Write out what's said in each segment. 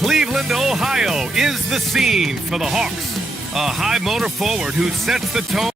Cleveland, Ohio is the scene for the Hawks. A high motor forward who sets the tone.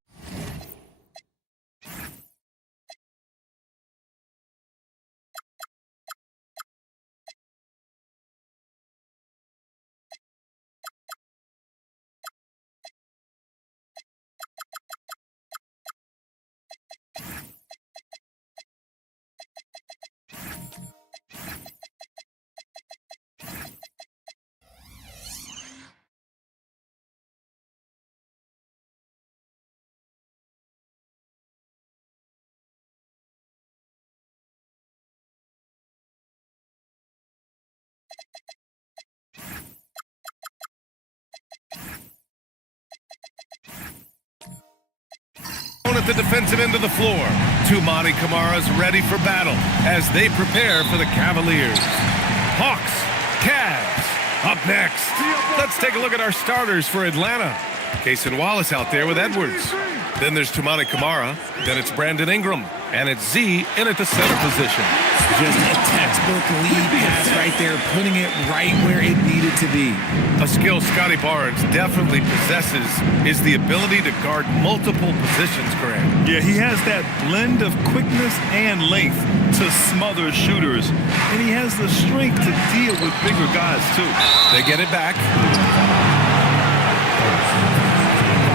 At the defensive end of the floor. Toumani Camara's ready for battle as they prepare for the Cavaliers. Hawks, Cavs, up next. Let's take a look at our starters for Atlanta. Cason Wallace out there with Edwards. Then there's Toumani Camara. Then it's Brandon Ingram. And it's Z in at the center position. Just a textbook lead pass right there, putting it right where it needed to be. A skill Scotty Barnes definitely possesses is the ability to guard multiple positions, Grant. Yeah, he has that blend of quickness and length to smother shooters. And he has the strength to deal with bigger guys, too. They get it back.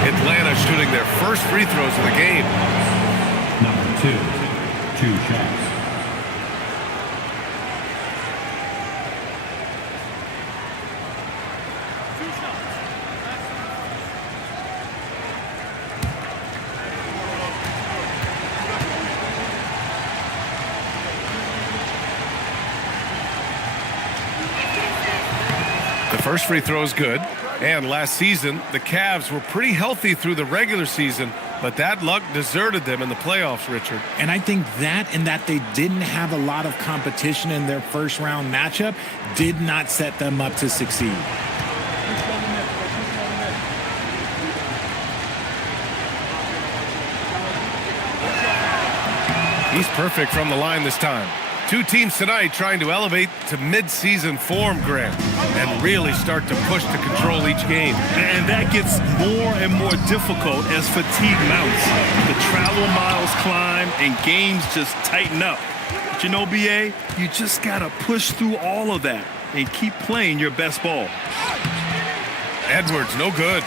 Atlanta shooting their first free throws of the game. Number 2, 2 shots. The first free throw is good. And last season, the Cavs were pretty healthy through the regular season, but that luck deserted them in the playoffs, Richard. And I think that and that they didn't have a lot of competition in their first round matchup did not set them up to succeed. He's perfect from the line this time. Two teams tonight trying to elevate to mid-season form, Grant, and really start to push to control each game. And that gets more and more difficult as fatigue mounts. The travel miles climb and games just tighten up. But you know, BA, you just got to push through all of that and keep playing your best ball. Edwards, no good.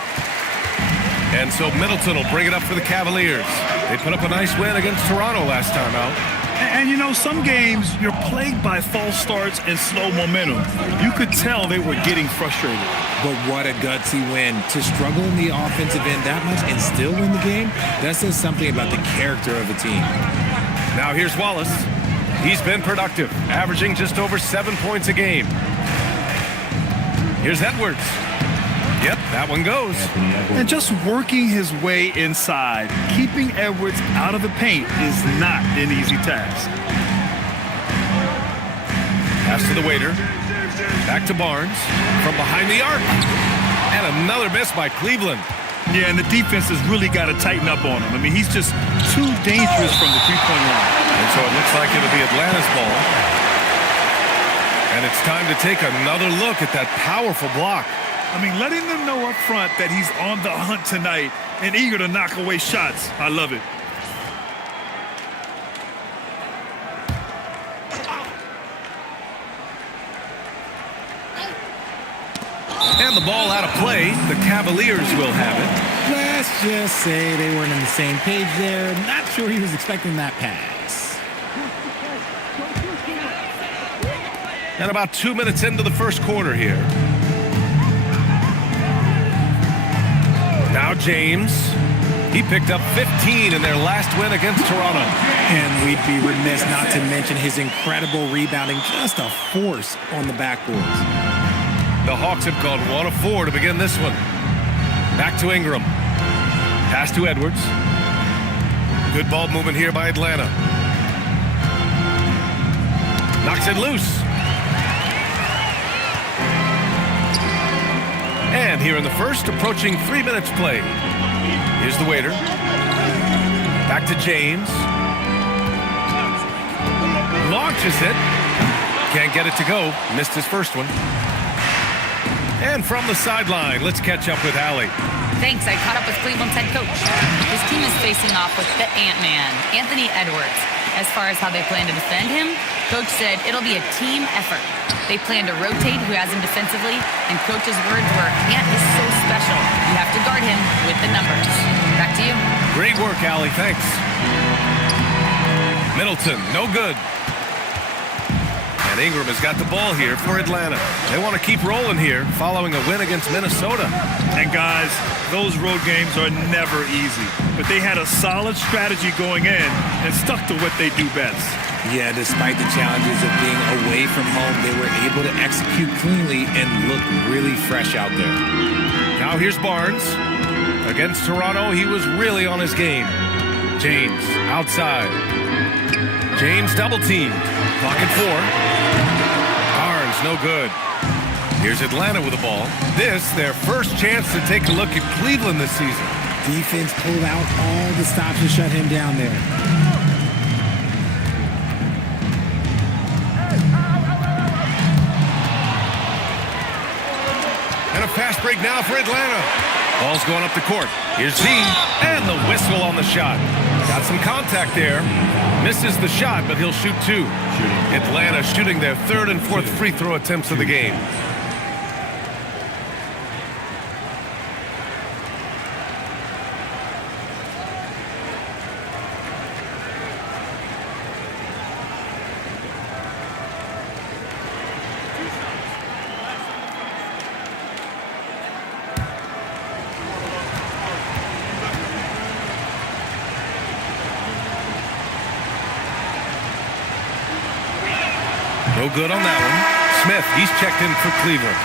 And so Middleton will bring it up for the Cavaliers. They put up a nice win against Toronto last time out. And you know, some games you're plagued by false starts and slow momentum. You could tell they were getting frustrated. But what a gutsy win. To struggle in the offensive end that much and still win the game, that says something about the character of the team. Now here's Wallace. He's been productive, averaging just over 7 points a game. Here's Edwards. Yep, that one goes. And just working his way inside, keeping Edwards out of the paint is not an easy task. Pass to the waiter. Back to Barnes. From behind the arc. And another miss by Cleveland. Yeah, and the defense has really got to tighten up on him. I mean, he's just too dangerous from the three-point line. And so it looks like it'll be Atlanta's ball. And it's time to take another look at that powerful block. I mean, letting them know up front that he's on the hunt tonight and eager to knock away shots. I love it. And the ball out of play. The Cavaliers will have it. Let's just say they weren't on the same page there. Not sure he was expecting that pass. And about 2 minutes into the first quarter here. Now James. He picked up 15 in their last win against Toronto. And we'd be remiss not to mention his incredible rebounding. Just a force on the backboards. The Hawks have gone 1 of 4 to begin this one. Back to Ingram. Pass to Edwards. Good ball movement here by Atlanta. Knocks it loose. And here in the first, approaching 3 minutes played. Here's the waiter. Back to James. Launches it. Can't get it to go. Missed his first one. And from the sideline, let's catch up with Allie. Thanks. I caught up with Cleveland's head coach. His team is facing off with the Ant-Man, Anthony Edwards. As far as how they plan to defend him, coach said it'll be a team effort. They plan to rotate who has him defensively, and coach's words were, Ant is so special. You have to guard him with the numbers. Back to you. Great work, Allie. Thanks. Middleton, no good. And Ingram has got the ball here for Atlanta. They want to keep rolling here following a win against Minnesota. And guys, those road games are never easy. But they had a solid strategy going in and stuck to what they do best. Yeah, despite the challenges of being away from home, they were able to execute cleanly and look really fresh out there. Now here's Barnes. Against Toronto, he was really on his game. James outside. James double teamed. Clock at 4. Barnes no good. Here's Atlanta with the ball. This, their first chance to take a look at Cleveland this season. Defense pulled out all the stops to shut him down there. And a fast break now for Atlanta. Ball's going up the court. Here's Z, and the whistle on the shot. Got some contact there. Misses the shot, but he'll shoot 2. Atlanta shooting their 3rd and 4th free throw attempts of the game. No good on that one. Smith, he's checked in for Cleveland.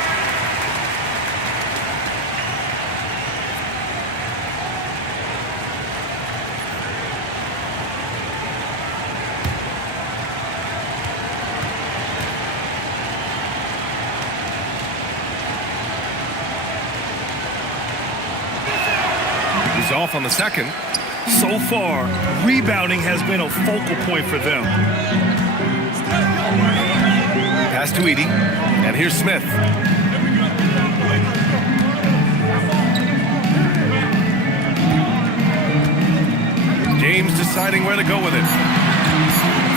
He's off on the second. So far, rebounding has been a focal point for them. Pass to Edie, and here's Smith. James deciding where to go with it.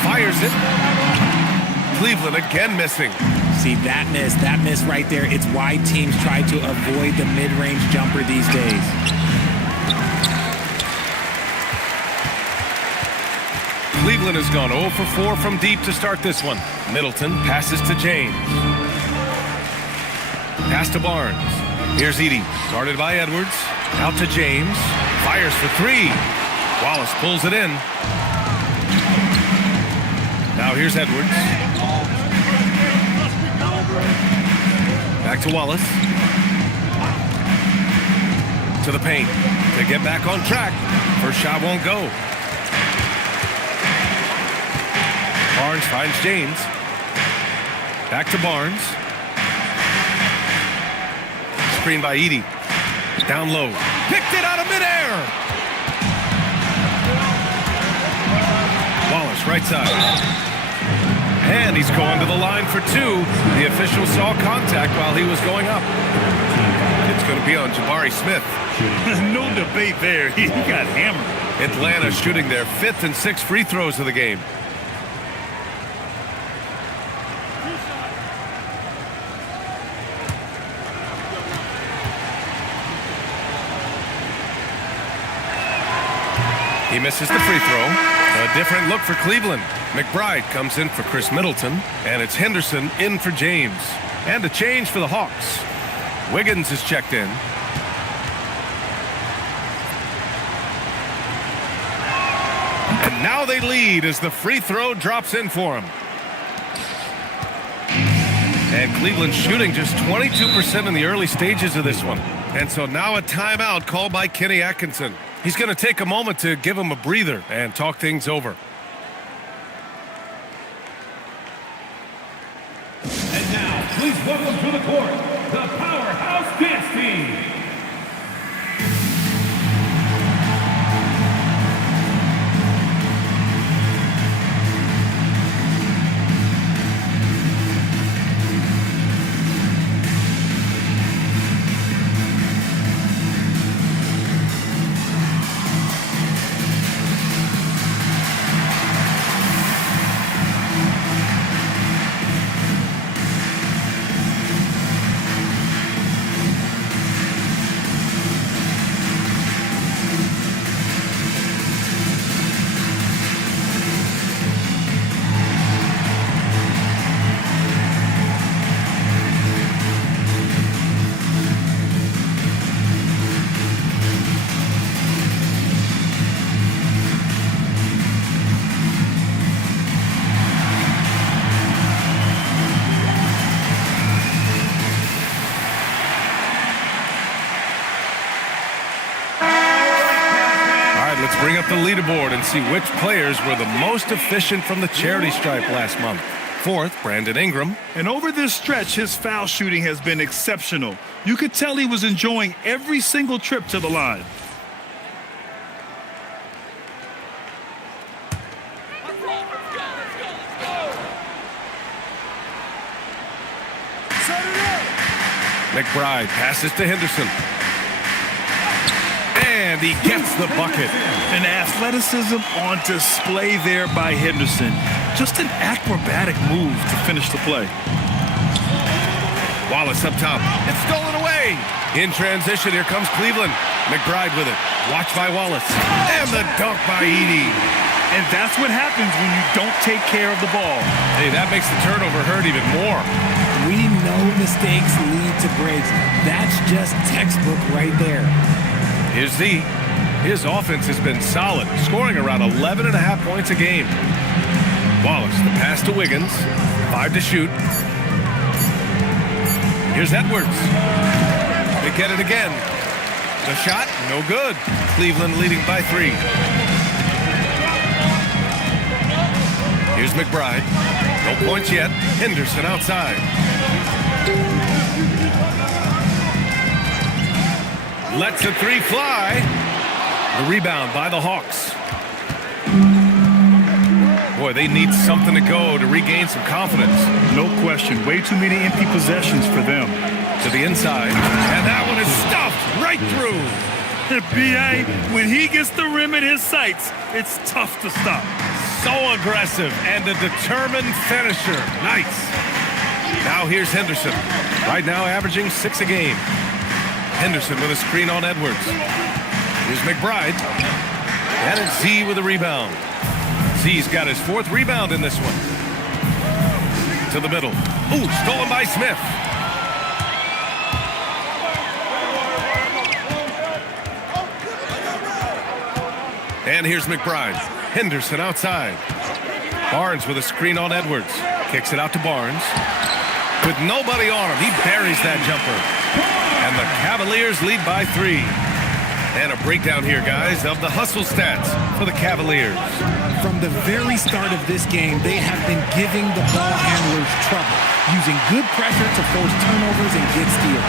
Fires it. Cleveland again missing. See, that miss right there, it's why teams try to avoid the mid-range jumper these days. Cleveland has gone 0 for 4 from deep to start this one. Middleton passes to James. Pass to Barnes. Here's Edie. Started by Edwards. Out to James. Fires for 3. Wallace pulls it in. Now here's Edwards. Back to Wallace. To the paint. To get back on track. First shot won't go. Barnes finds James. Back to Barnes. Screen by Edie. Down low. Picked it out of midair. Wallace, right side. And he's going to the line for 2. The official saw contact while he was going up. It's going to be on Jabari Smith. No debate there. He got hammered. Atlanta shooting their 5th and 6th free throws of the game. He misses the free throw. A different look for Cleveland. McBride comes in for Chris Middleton, and it's Henderson in for James. And a change for the Hawks. Wiggins is checked in. And now they lead as the free throw drops in for him. And Cleveland shooting just 22% in the early stages of this one. And so now a timeout called by Kenny Atkinson. He's going to take a moment to give him a breather and talk things over. And now, please welcome to the court, the Powerhouse Dance Team. the leaderboard and see which players were the most efficient from the charity stripe last month. Fourth, Brandon Ingram. And over this stretch, his foul shooting has been exceptional. You could tell he was enjoying every single trip to the line. McBride passes to Henderson. And he gets the bucket. An athleticism on display there by Henderson. Just an acrobatic move to finish the play. Wallace up top. It's stolen away. In transition, here comes Cleveland. McBride with it. Watch by Wallace. And the dunk by Edey. And that's what happens when you don't take care of the ball. Hey, that makes the turnover hurt even more. We know mistakes lead to breaks. That's just textbook right there. Here's Z. His offense has been solid, scoring around 11.5 points a game. Wallace, the pass to Wiggins. 5 to shoot. Here's Edwards. They get it again. The shot, no good. Cleveland leading by 3. Here's McBride. No points yet. Henderson outside. Lets a 3 fly. The rebound by the Hawks. Boy, they need something to go to regain some confidence. No question. Way too many empty possessions for them. To the inside. And that one is stuffed right through. B.A., when he gets the rim in his sights, it's tough to stop. So aggressive and a determined finisher. Nice. Now here's Henderson. Right now averaging 6 a game. Henderson with a screen on Edwards. Here's McBride. And it's Z with a rebound. Z's got his 4th rebound in this one. To the middle. Ooh, stolen by Smith. And here's McBride. Henderson outside. Barnes with a screen on Edwards. Kicks it out to Barnes. With nobody on him, he buries that jumper. And the Cavaliers lead by 3. And a breakdown here, guys, of the hustle stats for the Cavaliers. From the very start of this game, they have been giving the ball handlers trouble, using good pressure to force turnovers and get steals.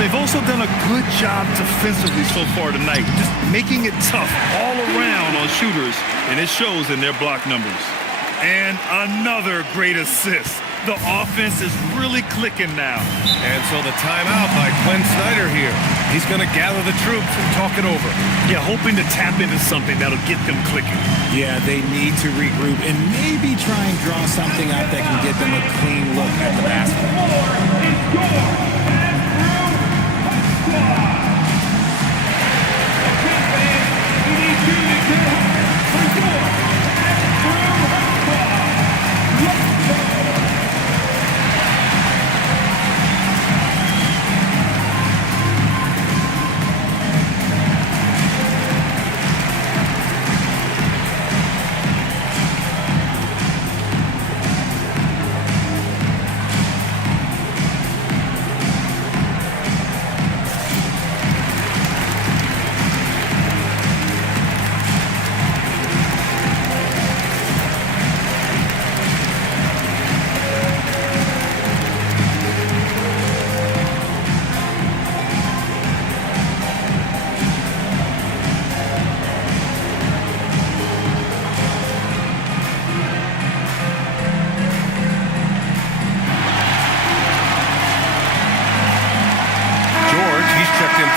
They've also done a good job defensively so far tonight, just making it tough all around on shooters, and it shows in their block numbers. And another great assist. The offense is really clicking now. And so the timeout by Quinn Snyder here. He's going to gather the troops and talk it over. Yeah, hoping to tap into something that'll get them clicking. Yeah, they need to regroup and maybe try and draw something up that can get them a clean look at the basket.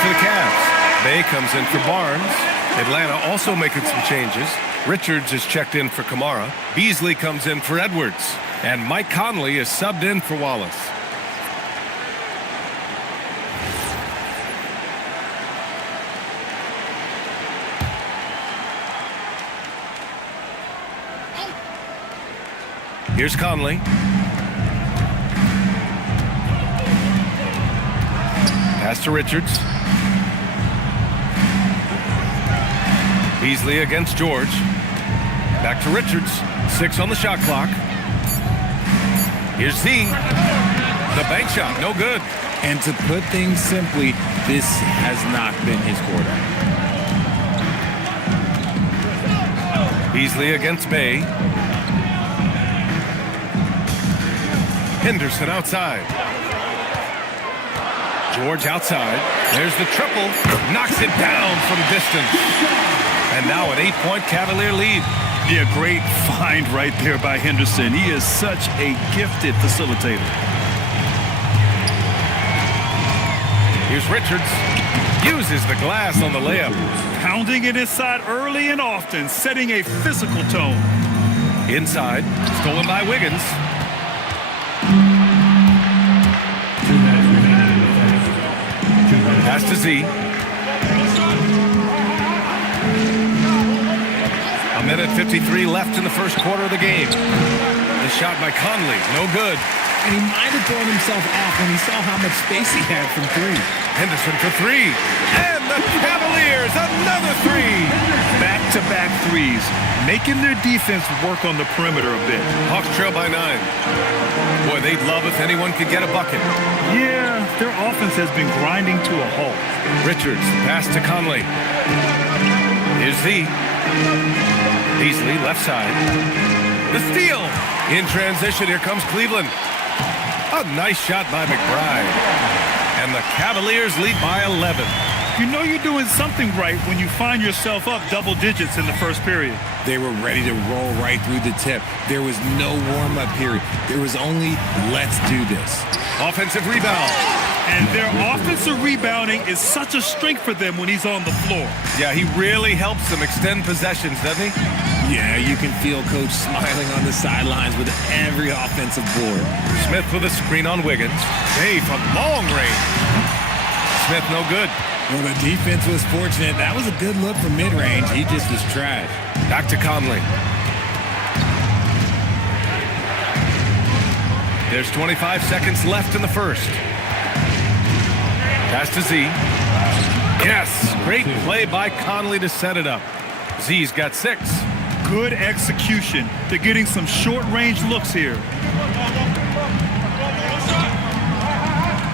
For the Cavs. Bay comes in for Barnes. Atlanta also making some changes. Richards is checked in for Kamara. Beasley comes in for Edwards. And Mike Conley is subbed in for Wallace. Here's Conley. Pass to Richards. Beasley against George. Back to Richards. 6 on the shot clock. Here's Z. The bank shot, no good. And to put things simply, this has not been his quarter. Beasley against Bay. Henderson outside. George outside. There's the triple. Knocks it down from distance. And now an 8-point Cavalier lead. Yeah, great find right there by Henderson. He is such a gifted facilitator. Here's Richards. Uses the glass on the layup. Pounding it inside early and often, setting a physical tone. Inside. Stolen by Wiggins. Pass to Z. A minute 53 left in the first quarter of the game. The shot by Conley, no good. And he might have thrown himself off when he saw how much space he had from three. Henderson for three. And the Cavaliers, another three. Back-to-back threes, making their defense work on the perimeter a bit. Hawks trail by 9. Boy, they'd love if anyone could get a bucket. Yeah, their offense has been grinding to a halt. Richards, pass to Conley. Here's Z. Beasley, left side. The steal. In transition, here comes Cleveland. A nice shot by McBride. And the Cavaliers lead by 11. You know you're doing something right when you find yourself up double digits in the first period. They were ready to roll right through the tip. There was no warm-up period. There was only, let's do this. Offensive rebound. And their offensive rebounding is such a strength for them when he's on the floor. Yeah, he really helps them extend possessions, doesn't he? Yeah, you can feel Coach smiling on the sidelines with every offensive board. Smith with a screen on Wiggins. Hey, from long range. Smith no good. Well, the defense was fortunate. That was a good look from mid-range. He just was trash. Back to Conley. There's 25 seconds left in the first. Pass to Z. Yes, great play by Conley to set it up. Z's got 6. Good execution. They're getting some short-range looks here.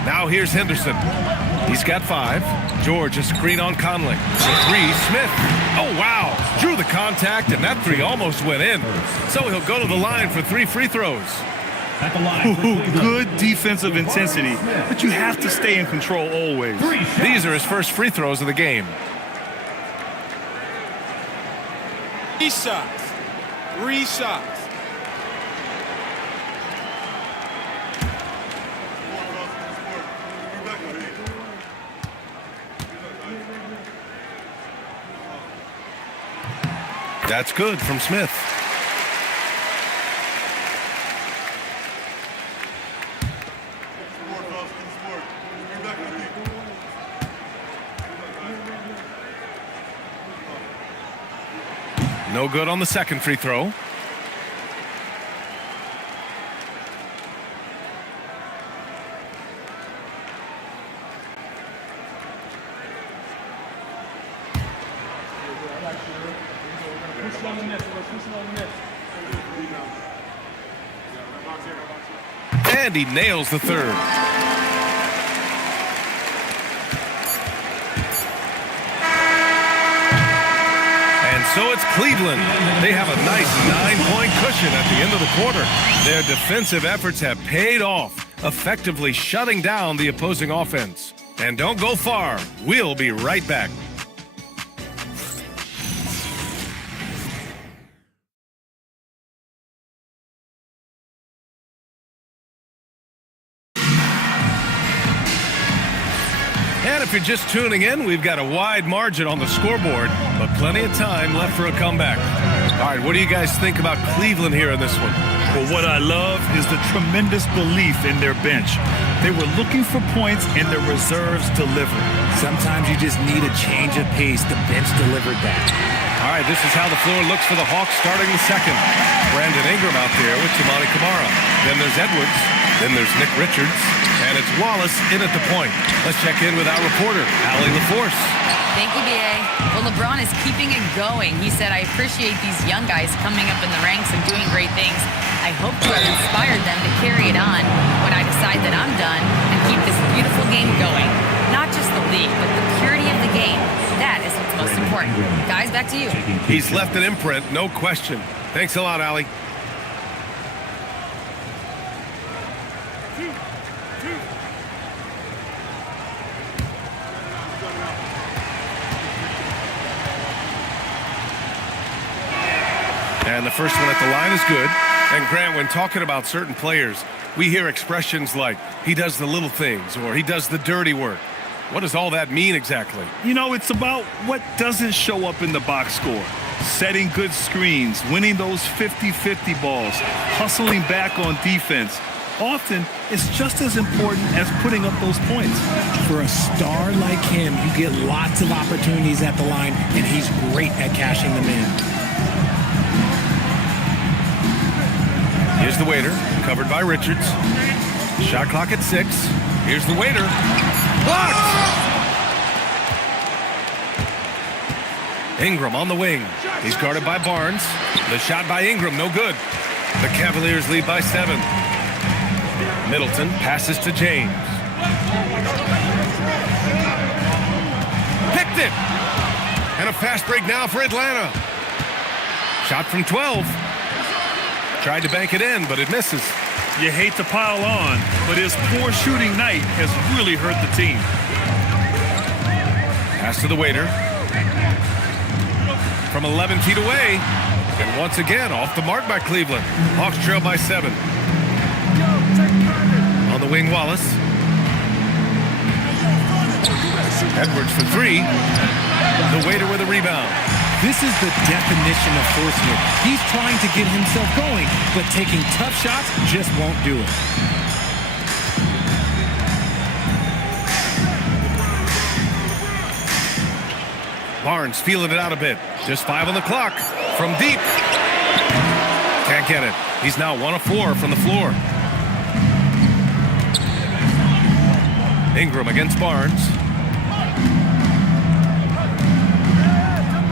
Now here's Henderson. He's got 5. George, a screen on Conley. The 3, Smith. Oh, wow. Drew the contact, and that 3 almost went in. So he'll go to the line for 3 free throws. At the line. Good defensive intensity, but you have to stay in control always. These are his first free throws of the game. 3 shots. 3 shots. That's good from Smith. No good on the second free throw. And he nails the third. And so it's Cleveland. They have a nice 9-point cushion at the end of the quarter. Their defensive efforts have paid off, effectively shutting down the opposing offense. And don't go far. We'll be right back. And if you're just tuning in, we've got a wide margin on the scoreboard, but plenty of time left for a comeback. All right, what do you guys think about Cleveland here in this one? Well, what I love is the tremendous belief in their bench. They were looking for points, and their reserves delivered. Sometimes you just need a change of pace. The bench delivered that. All right, this is how the floor looks for the Hawks starting the second. Brandon Ingram out there with Tamani Kamara. Then there's Edwards. Then there's Nick Richards. And it's Wallace in at the point. Let's check in with our reporter, Allie LaForce. Thank you, B.A. Well, LeBron is keeping it going. He said, I appreciate these young guys coming up in the ranks and doing great things. I hope to have inspired them to carry it on when I decide that I'm done and keep this beautiful game going. Not just the league, but the purity of the game. That is what's most important. Guys, back to you. He's left an imprint, no question. Thanks a lot, Allie. And the first one at the line is good. And Grant, when talking about certain players, we hear expressions like, he does the little things, or he does the dirty work. What does all that mean exactly? You know, it's about what doesn't show up in the box score. Setting good screens, winning those 50-50 balls, hustling back on defense. Often, it's just as important as putting up those points. For a star like him, you get lots of opportunities at the line, and he's great at cashing them in. Here's the waiter, covered by Richards. Shot clock at 6. Here's the waiter. Blocked! Ingram on the wing. He's guarded by Barnes. The shot by Ingram, no good. The Cavaliers lead by 7. Middleton passes to James. Picked it! And a fast break now for Atlanta. Shot from 12. Tried to bank it in, but it misses. You hate to pile on, but his poor shooting night has really hurt the team. Pass to the waiter. From 11 feet away. And once again, off the mark by Cleveland. Hawks trail by 7. On the wing, Wallace. Edwards for 3. The waiter with a rebound. This is the definition of forcing it. He's trying to get himself going, but taking tough shots just won't do it. Barnes feeling it out a bit. Just 5 on the clock. From deep. Can't get it. He's now 1 of 4 from the floor. Ingram against Barnes.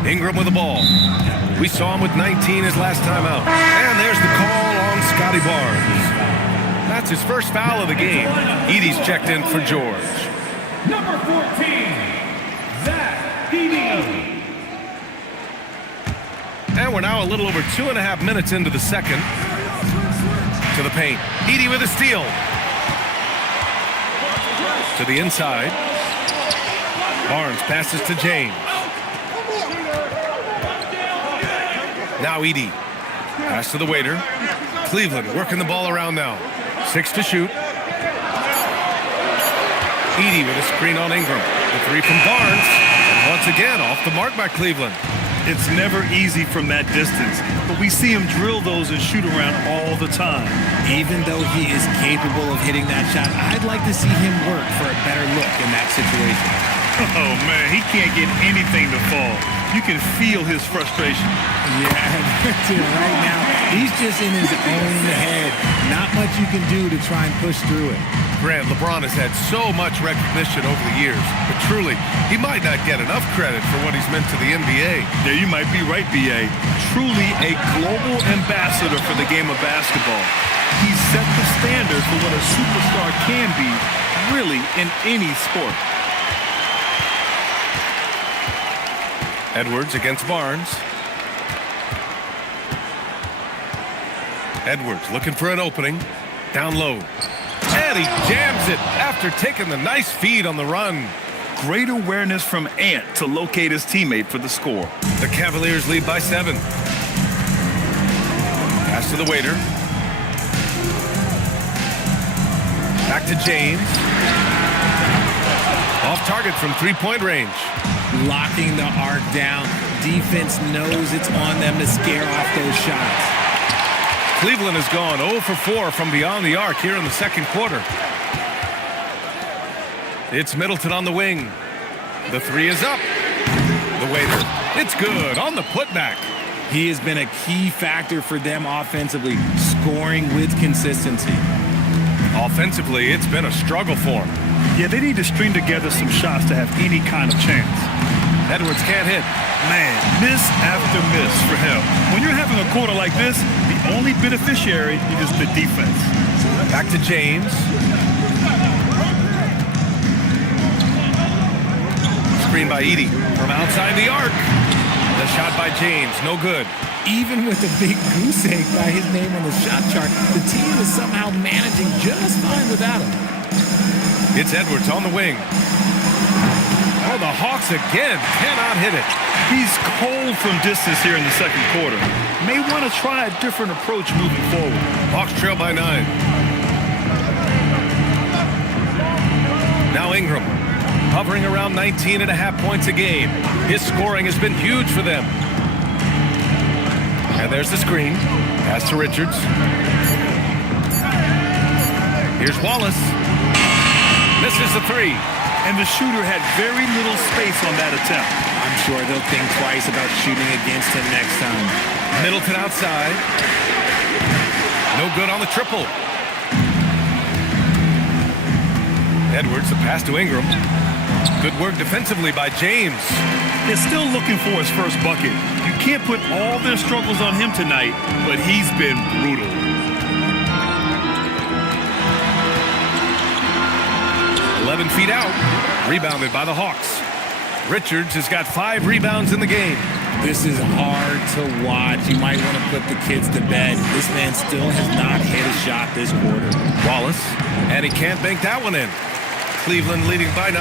Ingram with the ball. We saw him with 19 his last time out. And there's the call on Scotty Barnes. That's his first foul of the game. Edey's checked in for George. Number 14, Zach Edey. And we're now a little over 2.5 minutes into the second. To the paint. Edey with a steal. To the inside. Barnes passes to James. Now Edey. Pass to the waiter. Cleveland working the ball around now. 6 to shoot. Edey with a screen on Ingram. The 3 from Barnes. And once again, off the mark by Cleveland. It's never easy from that distance, but we see him drill those and shoot around all the time. Even though he is capable of hitting that shot, I'd like to see him work for a better look in that situation. Oh, man, he can't get anything to fall. You can feel his frustration. Yeah, right now, he's just in his own head. Not much you can do to try and push through it. Grant, LeBron has had so much recognition over the years, but truly, he might not get enough credit for what he's meant to the NBA. Yeah, you might be right, B.A. Truly a global ambassador for the game of basketball. He set the standard for what a superstar can be, really, in any sport. Edwards against Barnes. Edwards looking for an opening. Down low. And he jams it after taking the nice feed on the run. Great awareness from Ant to locate his teammate for the score. The Cavaliers lead by 7. Pass to the waiter. Back to James. Off target from 3-point range. Locking the arc down. Defense knows it's on them to scare off those shots. Cleveland has gone 0 for 4 from beyond the arc here in the second quarter. It's Middleton on the wing. The 3 is up. The waiter. It's good on the putback. He has been a key factor for them offensively, scoring with consistency. Offensively, it's been a struggle for him. Yeah, they need to string together some shots to have any kind of chance. Edwards can't hit. Man, miss after miss for him. When you're having a quarter like this, the only beneficiary is the defense. Back to James. Screen by Edey from outside the arc. The shot by James, no good. Even with a big goose egg by his name on the shot chart, the team is somehow managing just fine without him. It's Edwards on the wing. Oh, the Hawks again cannot hit it. He's cold from distance here in the second quarter. May want to try a different approach moving forward. Hawks trail by 9. Now Ingram, hovering around 19.5 points a game. His scoring has been huge for them. And there's the screen. Pass to Richards. Here's Wallace. Misses the 3. And the shooter had very little space on that attempt. I'm sure they'll think twice about shooting against him next time. Middleton outside. No good on the triple. Edwards, the pass to Ingram. Good work defensively by James. They're still looking for his first bucket. You can't put all their struggles on him tonight, but he's been brutal. 11 feet out. Rebounded by the Hawks. Richards has got 5 rebounds in the game. This is hard to watch. You might want to put the kids to bed. This man still has not hit a shot this quarter. Wallace, and he can't bank that one in. Cleveland leading by 9.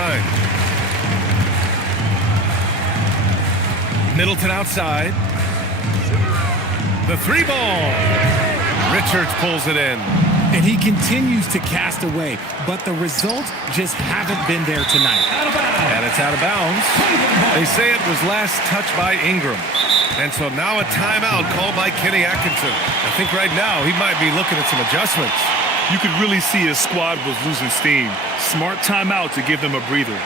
Middleton outside. The 3 ball. Richards pulls it in. And he continues to cast away, but the results just haven't been there tonight. And it's out of bounds. They say it was last touched by Ingram. And so now a timeout called by Kenny Atkinson. I think right now he might be looking at some adjustments. You could really see his squad was losing steam. Smart timeout to give them a breather.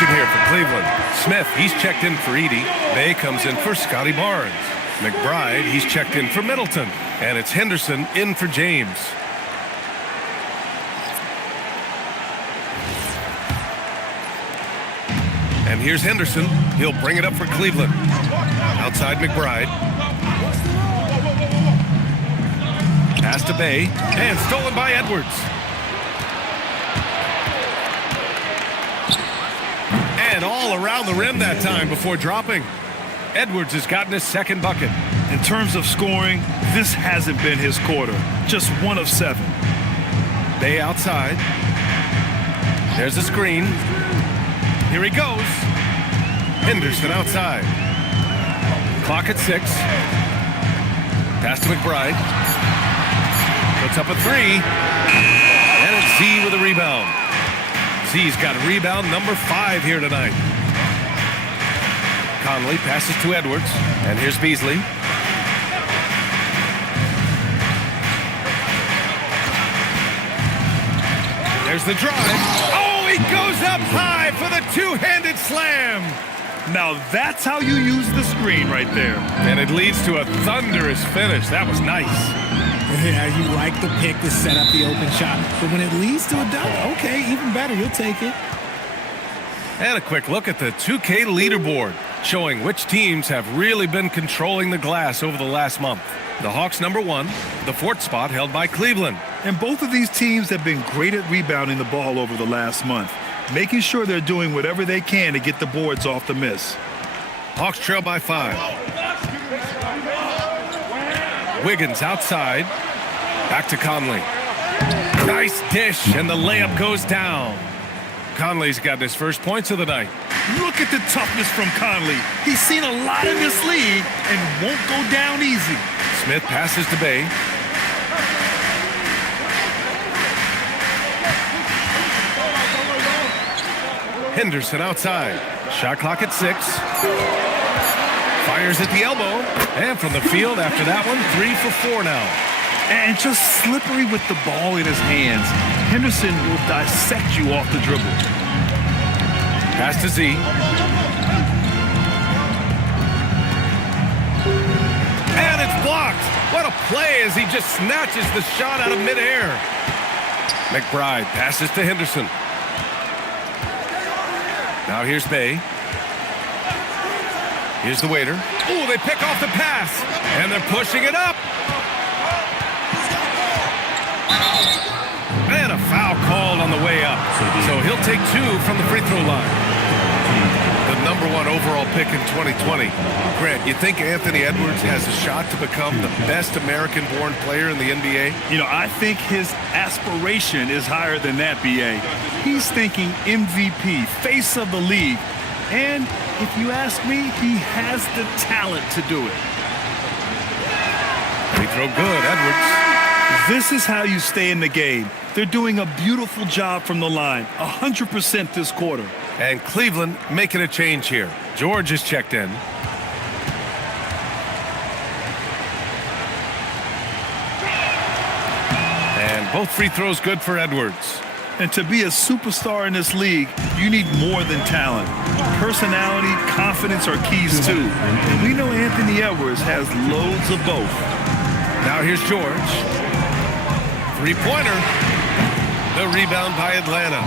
Here for Cleveland. Smith, he's checked in for Edey. Bay comes in for Scotty Barnes. McBride, he's checked in for Middleton. And it's Henderson in for James. And here's Henderson. He'll bring it up for Cleveland. Outside McBride. Pass to Bay. And stolen by Edwards. And all around the rim that time before dropping. Edwards has gotten his second bucket. In terms of scoring, this hasn't been his quarter. Just 1 of 7. Bay outside. There's a screen. Here he goes. Henderson outside. Clock at 6. Pass to McBride. Puts up a 3. And it's Z with a rebound. Z's got rebound number 5 here tonight. Conley passes to Edwards. And here's Beasley. There's the drive. Oh, he goes up high for the two-handed slam. Now that's how you use the screen right there. And it leads to a thunderous finish. That was nice. Yeah, you like the pick to set up the open shot. But when it leads to a dunk, okay, even better, you'll take it. And a quick look at the 2K leaderboard, showing which teams have really been controlling the glass over the last month. The Hawks number 1, the 4th spot held by Cleveland. And both of these teams have been great at rebounding the ball over the last month, making sure they're doing whatever they can to get the boards off the miss. Hawks trail by 5. Wiggins outside. Back to Conley. Nice dish, and the layup goes down. Conley's got his first points of the night. Look at the toughness from Conley. He's seen a lot in this league and won't go down easy. Smith passes to Bay. Henderson outside. Shot clock at 6. Fires at the elbow. And from the field after that one, 3 for 4 now. And just slippery with the ball in his hands. Henderson will dissect you off the dribble. Pass to Z. And it's blocked. What a play as he just snatches the shot out of midair. McBride passes to Henderson. Now here's Bay. Here's the waiter. Ooh, they pick off the pass. And they're pushing it up. And a foul called on the way up. So he'll take 2 from the free throw line. The #1 overall pick in 2020. Grant, you think Anthony Edwards has a shot to become the best American-born player in the NBA? You know, I think his aspiration is higher than that, B.A. He's thinking MVP, face of the league. And if you ask me, he has the talent to do it. Free throw good, Edwards. This is how you stay in the game. They're doing a beautiful job from the line, 100% this quarter. And Cleveland making a change here. George is checked in. And both free throws good for Edwards. And to be a superstar in this league, you need more than talent. Personality, confidence are keys too. And we know Anthony Edwards has loads of both. Now here's George. Three-pointer. The rebound by Atlanta.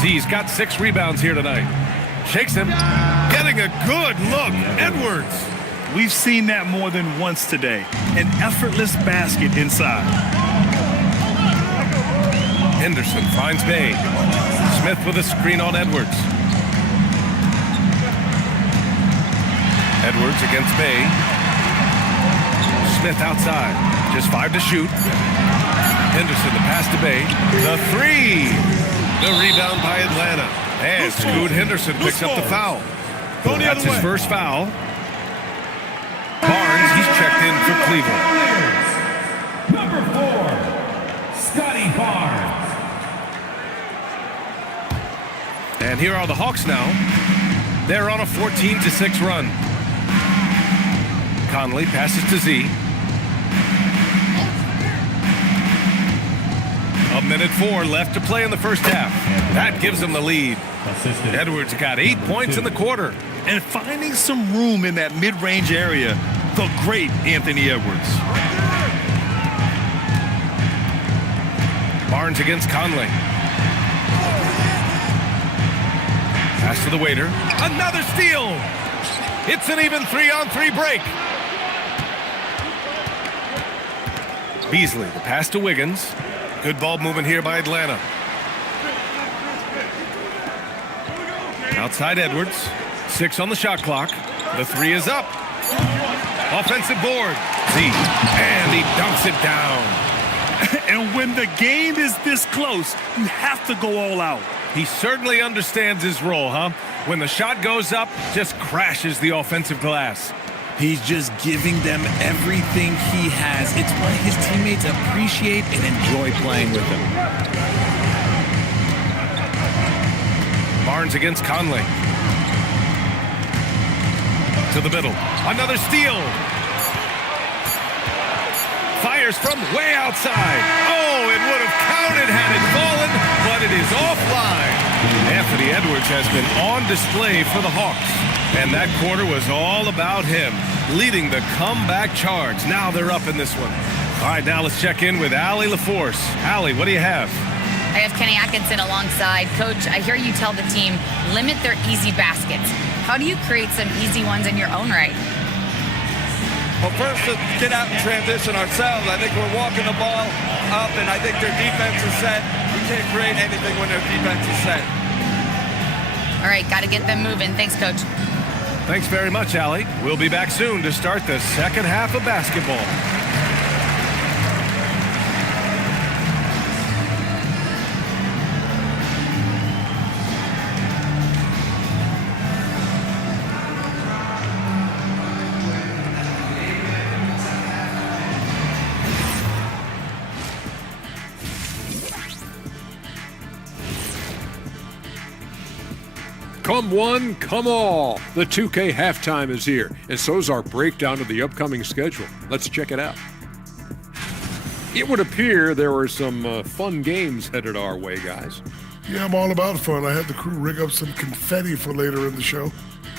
Z's got 6 rebounds here tonight. Shakes him. Getting a good look. Edwards. We've seen that more than once today. An effortless basket inside. Henderson finds Bay. Smith with a screen on Edwards. Edwards against Bay. Smith outside. Just 5 to shoot. Henderson the pass to Bay. The 3. The rebound by Atlanta. And Scoot Henderson picks up the foul. That's his first foul. Barnes, he's checked in for Cleveland. #4, Scotty Barnes. And here are the Hawks now. They're on a 14-6 run. Conley passes to Z. A minute 4 left to play in the first half. That gives them the lead. Edwards got 8 points in the quarter. And finding some room in that mid-range area, the great Anthony Edwards. Barnes against Conley. Pass to the waiter. Another steal. It's an even 3-on-3 break. Beasley, the pass to Wiggins. Good ball movement here by Atlanta. Outside Edwards. 6 on the shot clock. The 3 is up. Offensive board. Z. And he dunks it down. And when the game is this close, you have to go all out. He certainly understands his role, huh? When the shot goes up, just crashes the offensive glass. He's just giving them everything he has. It's what his teammates appreciate and enjoy playing with him. Barnes against Conley. To the middle. Another steal. Fires from way outside. Oh, it would have counted had it fallen, but it is offline. Anthony Edwards has been on display for the Hawks. And that quarter was all about him, leading the comeback charge. Now they're up in this one. All right, now let's check in with Allie LaForce. Allie, what do you have? I have Kenny Atkinson alongside. Coach, I hear you tell the team, limit their easy baskets. How do you create some easy ones in your own right? Well, first, let's get out and transition ourselves. I think we're walking the ball up, and I think their defense is set. We can't create anything when their defense is set. All right, got to get them moving. Thanks, Coach. Thanks very much, Allie. We'll be back soon to start the second half of basketball. Come one, come all. The 2K halftime is here, and so's our breakdown of the upcoming schedule. Let's check it out. It would appear there were some fun games headed our way, guys. Yeah, I'm all about fun. I had the crew rig up some confetti for later in the show.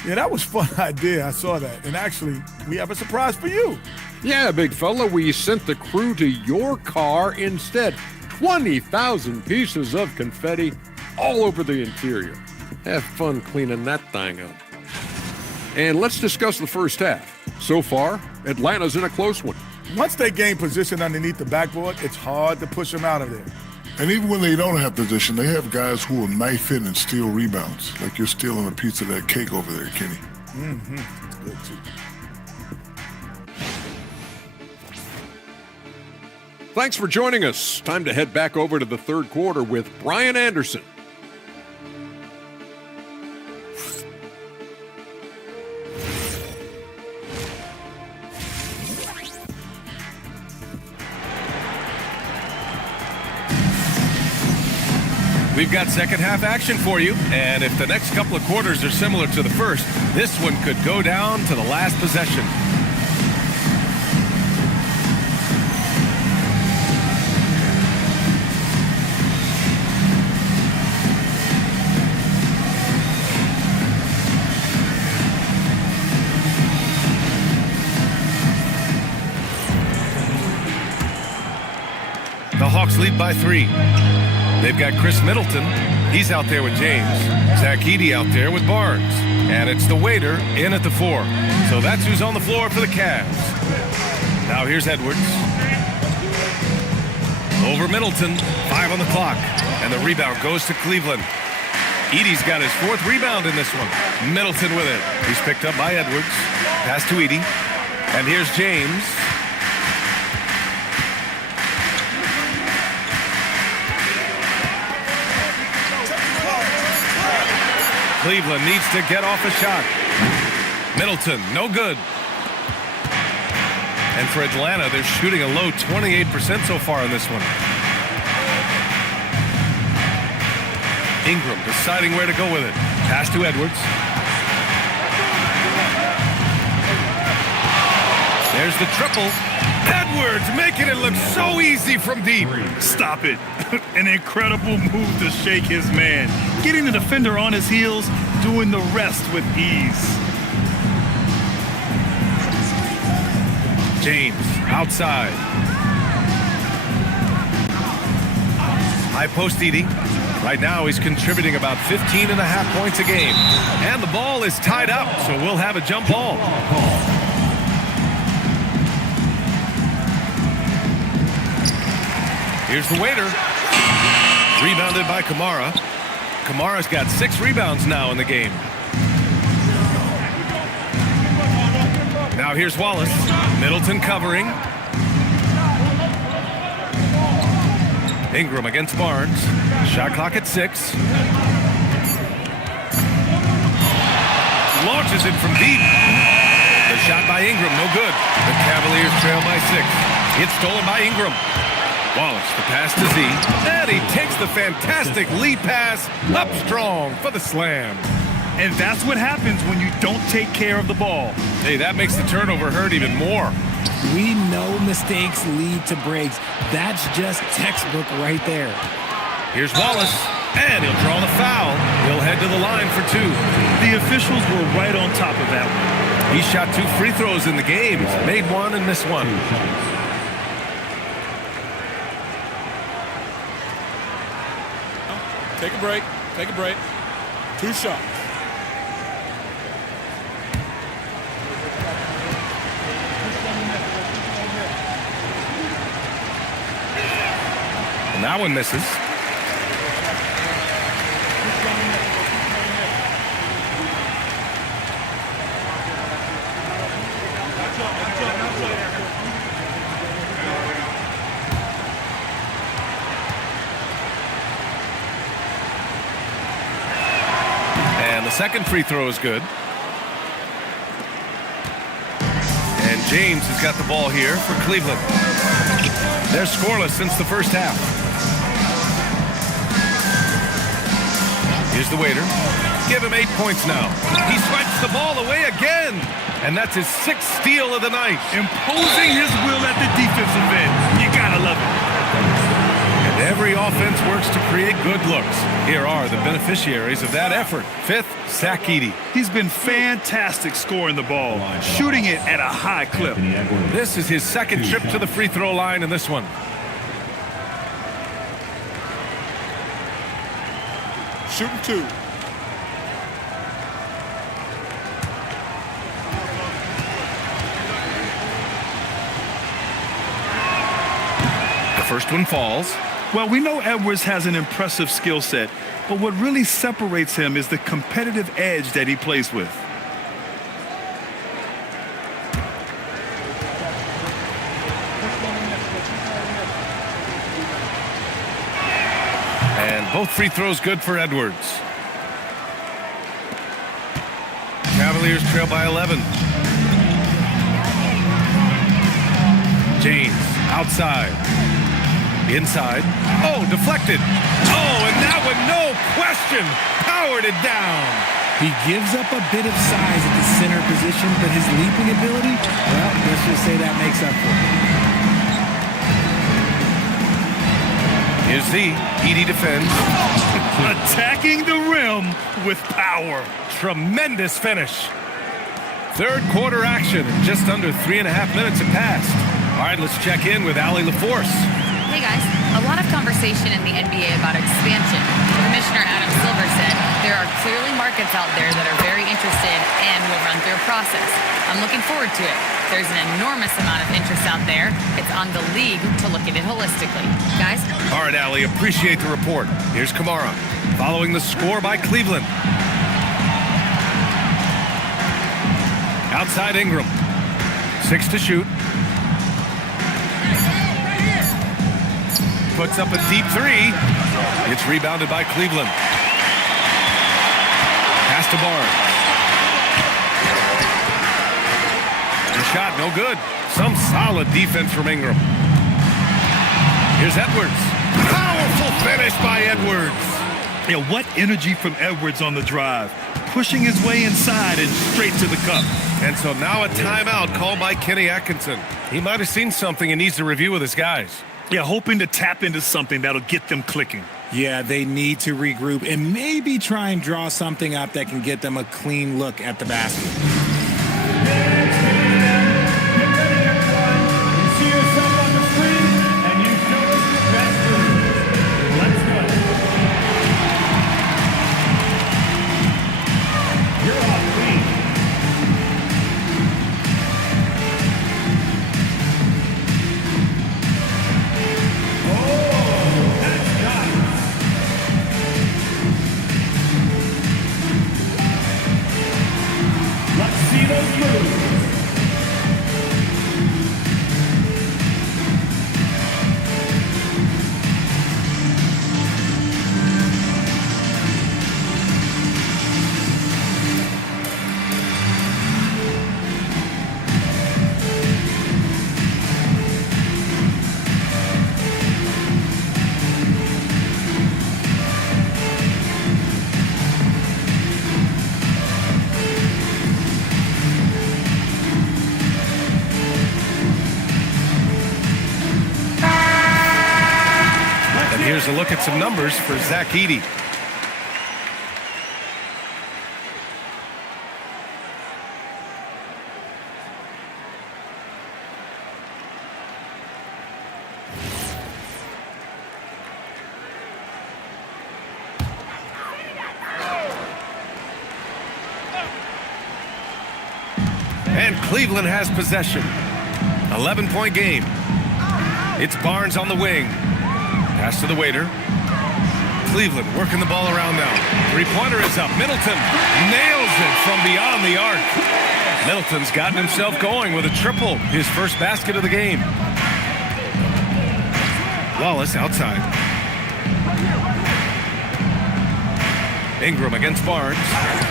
Yeah, that was a fun idea. I saw that. And actually, we have a surprise for you. Yeah, big fella, we sent the crew to your car instead. 20,000 pieces of confetti all over the interior. Have fun cleaning that thing up. And let's discuss the first half. So far, Atlanta's in a close one. Once they gain position underneath the backboard, it's hard to push them out of there. And even when they don't have position, they have guys who will knife in and steal rebounds, like you're stealing a piece of that cake over there, Kenny. Mm-hmm. That's good, too. Thanks for joining us. Time to head back over to the third quarter with Brian Anderson. We've got second half action for you, and if the next couple of quarters are similar to the first, this one could go down to the last possession. The Hawks lead by 3. They've got Chris Middleton. He's out there with James. Zach Edey out there with Barnes. And it's the waiter in at the 4. So that's who's on the floor for the Cavs. Now here's Edwards. Over Middleton. 5 on the clock. And the rebound goes to Cleveland. Edey's got his 4th rebound in this one. Middleton with it. He's picked up by Edwards. Pass to Edey. And here's James. Cleveland needs to get off a shot. Middleton, no good. And for Atlanta, they're shooting a low 28% so far in this one. Ingram deciding where to go with it. Pass to Edwards. There's the triple. Edwards making it look so easy from deep. Stop it. An incredible move to shake his man. Getting the defender on his heels, doing the rest with ease. James outside. High post Edey. Right now he's contributing about 15.5 points a game. And the ball is tied up, so we'll have a jump ball. Here's the waiter. Rebounded by Kamara. Kamara's got 6 rebounds now in the game. Now here's Wallace. Middleton covering. Ingram against Barnes. Shot clock at 6. Launches it from deep. The shot by Ingram, no good. The Cavaliers trail by 6. It's stolen by Ingram. Wallace, the pass to Z. And he takes the fantastic lead pass up strong for the slam. And that's what happens when you don't take care of the ball. Hey, that makes the turnover hurt even more. We know mistakes lead to breaks. That's just textbook right there. Here's Wallace, and he'll draw the foul. He'll head to the line for 2. The officials were right on top of that one. He shot 2 free throws in the game. He's made 1 and missed 1. Take a break. Take a break. 2 shots. And that one misses. And the second free throw is good. And James has got the ball here for Cleveland. They're scoreless since the first half. Here's the waiter. give him 8 points now. He swipes the ball away again. And that's his 6th steal of the night. Imposing his will at the defensive end. You gotta love it. And every offense works to create good looks. Here are the beneficiaries of that effort. 5th, Zach Edey. He's been fantastic scoring the ball, shooting it at a high clip. This is his 2nd trip to the free throw line in this one. Shooting 2. The first one falls. Well, we know Edwards has an impressive skill set, but what really separates him is the competitive edge that he plays with. And both free throws good for Edwards. Cavaliers trail by 11. James outside. Inside. Oh, deflected. Oh, and that one, no question, powered it down. He gives up a bit of size at the center position, but his leaping ability, well, let's just say that makes up for it. Here's Z. Edey defends. Attacking the rim with power. Tremendous finish. 3rd quarter action. Just under 3.5 minutes have passed. All right, let's check in with Allie LaForce. Hey guys, a lot of conversation in the NBA about expansion. Commissioner Adam Silver said there are clearly markets out there that are very interested and will run through a process. I'm looking forward to it. There's an enormous amount of interest out there. It's on the league to look at it holistically. Guys? All right, Allie, appreciate the report. Here's Kamara, following the score by Cleveland. Outside Ingram. 6 to shoot. Puts up a deep 3. It's rebounded by Cleveland. Pass to Barnes. The shot, no good. Some solid defense from Ingram. Here's Edwards. Powerful finish by Edwards. Yeah, what energy from Edwards on the drive. Pushing his way inside and straight to the cup. And so now a timeout called by Kenny Atkinson. He might have seen something and needs to review with his guys. Yeah, hoping to tap into something that'll get them clicking. Yeah, they need to regroup and maybe try and draw something up that can get them a clean look at the basket. You see yourself on the screen, and you show us your best moves. Let's go. You're off lead. Oh, that's nice. Let's see those moves. Here's a look at some numbers for Zach Edey. And Cleveland has possession. 11-point game. It's Barnes on the wing. Pass to the waiter. Cleveland working the ball around now. Three-pointer is up. Middleton nails it from beyond the arc. Middleton's gotten himself going with a triple, his first basket of the game. Wallace outside. Ingram against Barnes.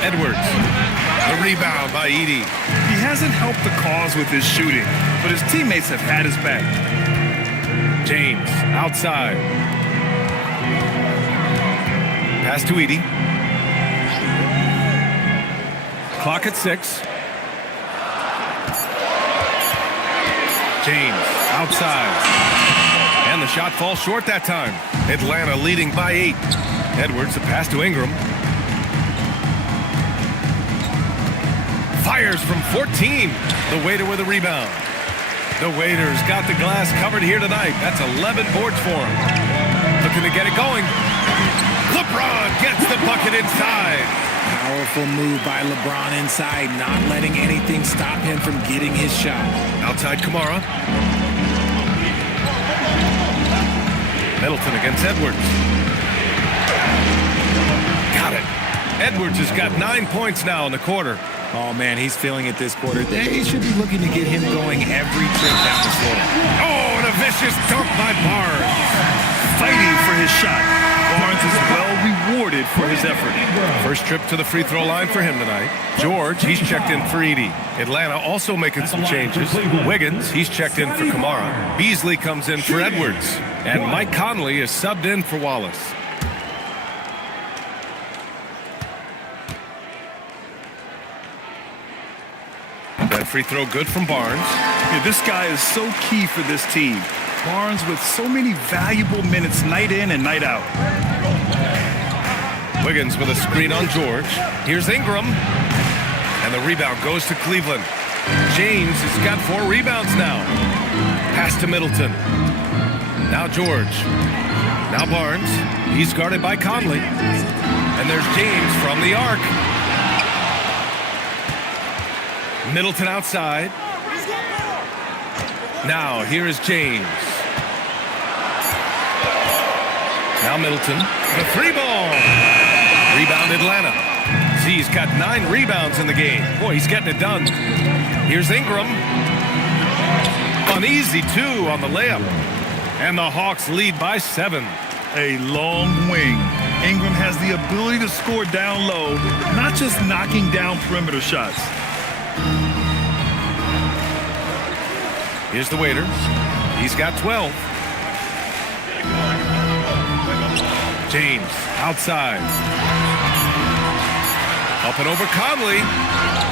Edwards. The rebound by Edey. He hasn't helped the cause with his shooting, but his teammates have had his back. James outside. Pass to Edey. Clock at 6. James outside. And the shot falls short that time. Atlanta leading by 8. Edwards, the pass to Ingram. Fires from 14. The Waiter with a rebound. The Waiters got the glass covered here tonight. That's 11 boards for him. Looking to get it going. LeBron gets the bucket inside. Powerful move by LeBron inside, not letting anything stop him from getting his shot. Outside Kamara. Middleton against Edwards. Got it. Edwards has got 9 points now in the quarter. Oh, man, he's feeling it this quarter. They should be looking to get him going every trip down the floor. Oh, and a vicious dunk by Barnes. Fighting for his shot. Barnes is well rewarded for his effort. First trip to the free throw line for him tonight. George, he's checked in for Edie. Atlanta also making some changes. Wiggins, he's checked in for Kamara. Beasley comes in for Edwards. And Mike Conley is subbed in for Wallace. That free throw good from Barnes. Yeah, this guy is so key for this team. Barnes with so many valuable minutes night in and night out. Wiggins with a screen on George. Here's Ingram. And the rebound goes to Cleveland. James has got 4 rebounds now. Pass to Middleton. Now George. Now Barnes. He's guarded by Conley. And there's James from the arc. Middleton outside. Now here is James. Now Middleton. The 3-ball. Rebound Atlanta. Z's got 9 rebounds in the game. Boy, he's getting it done. Here's Ingram. Uneasy 2 on the layup. And the Hawks lead by 7. A long wing. Ingram has the ability to score down low, not just knocking down perimeter shots. Here's the Waiter. He's got 12. James outside. Up and over Conley.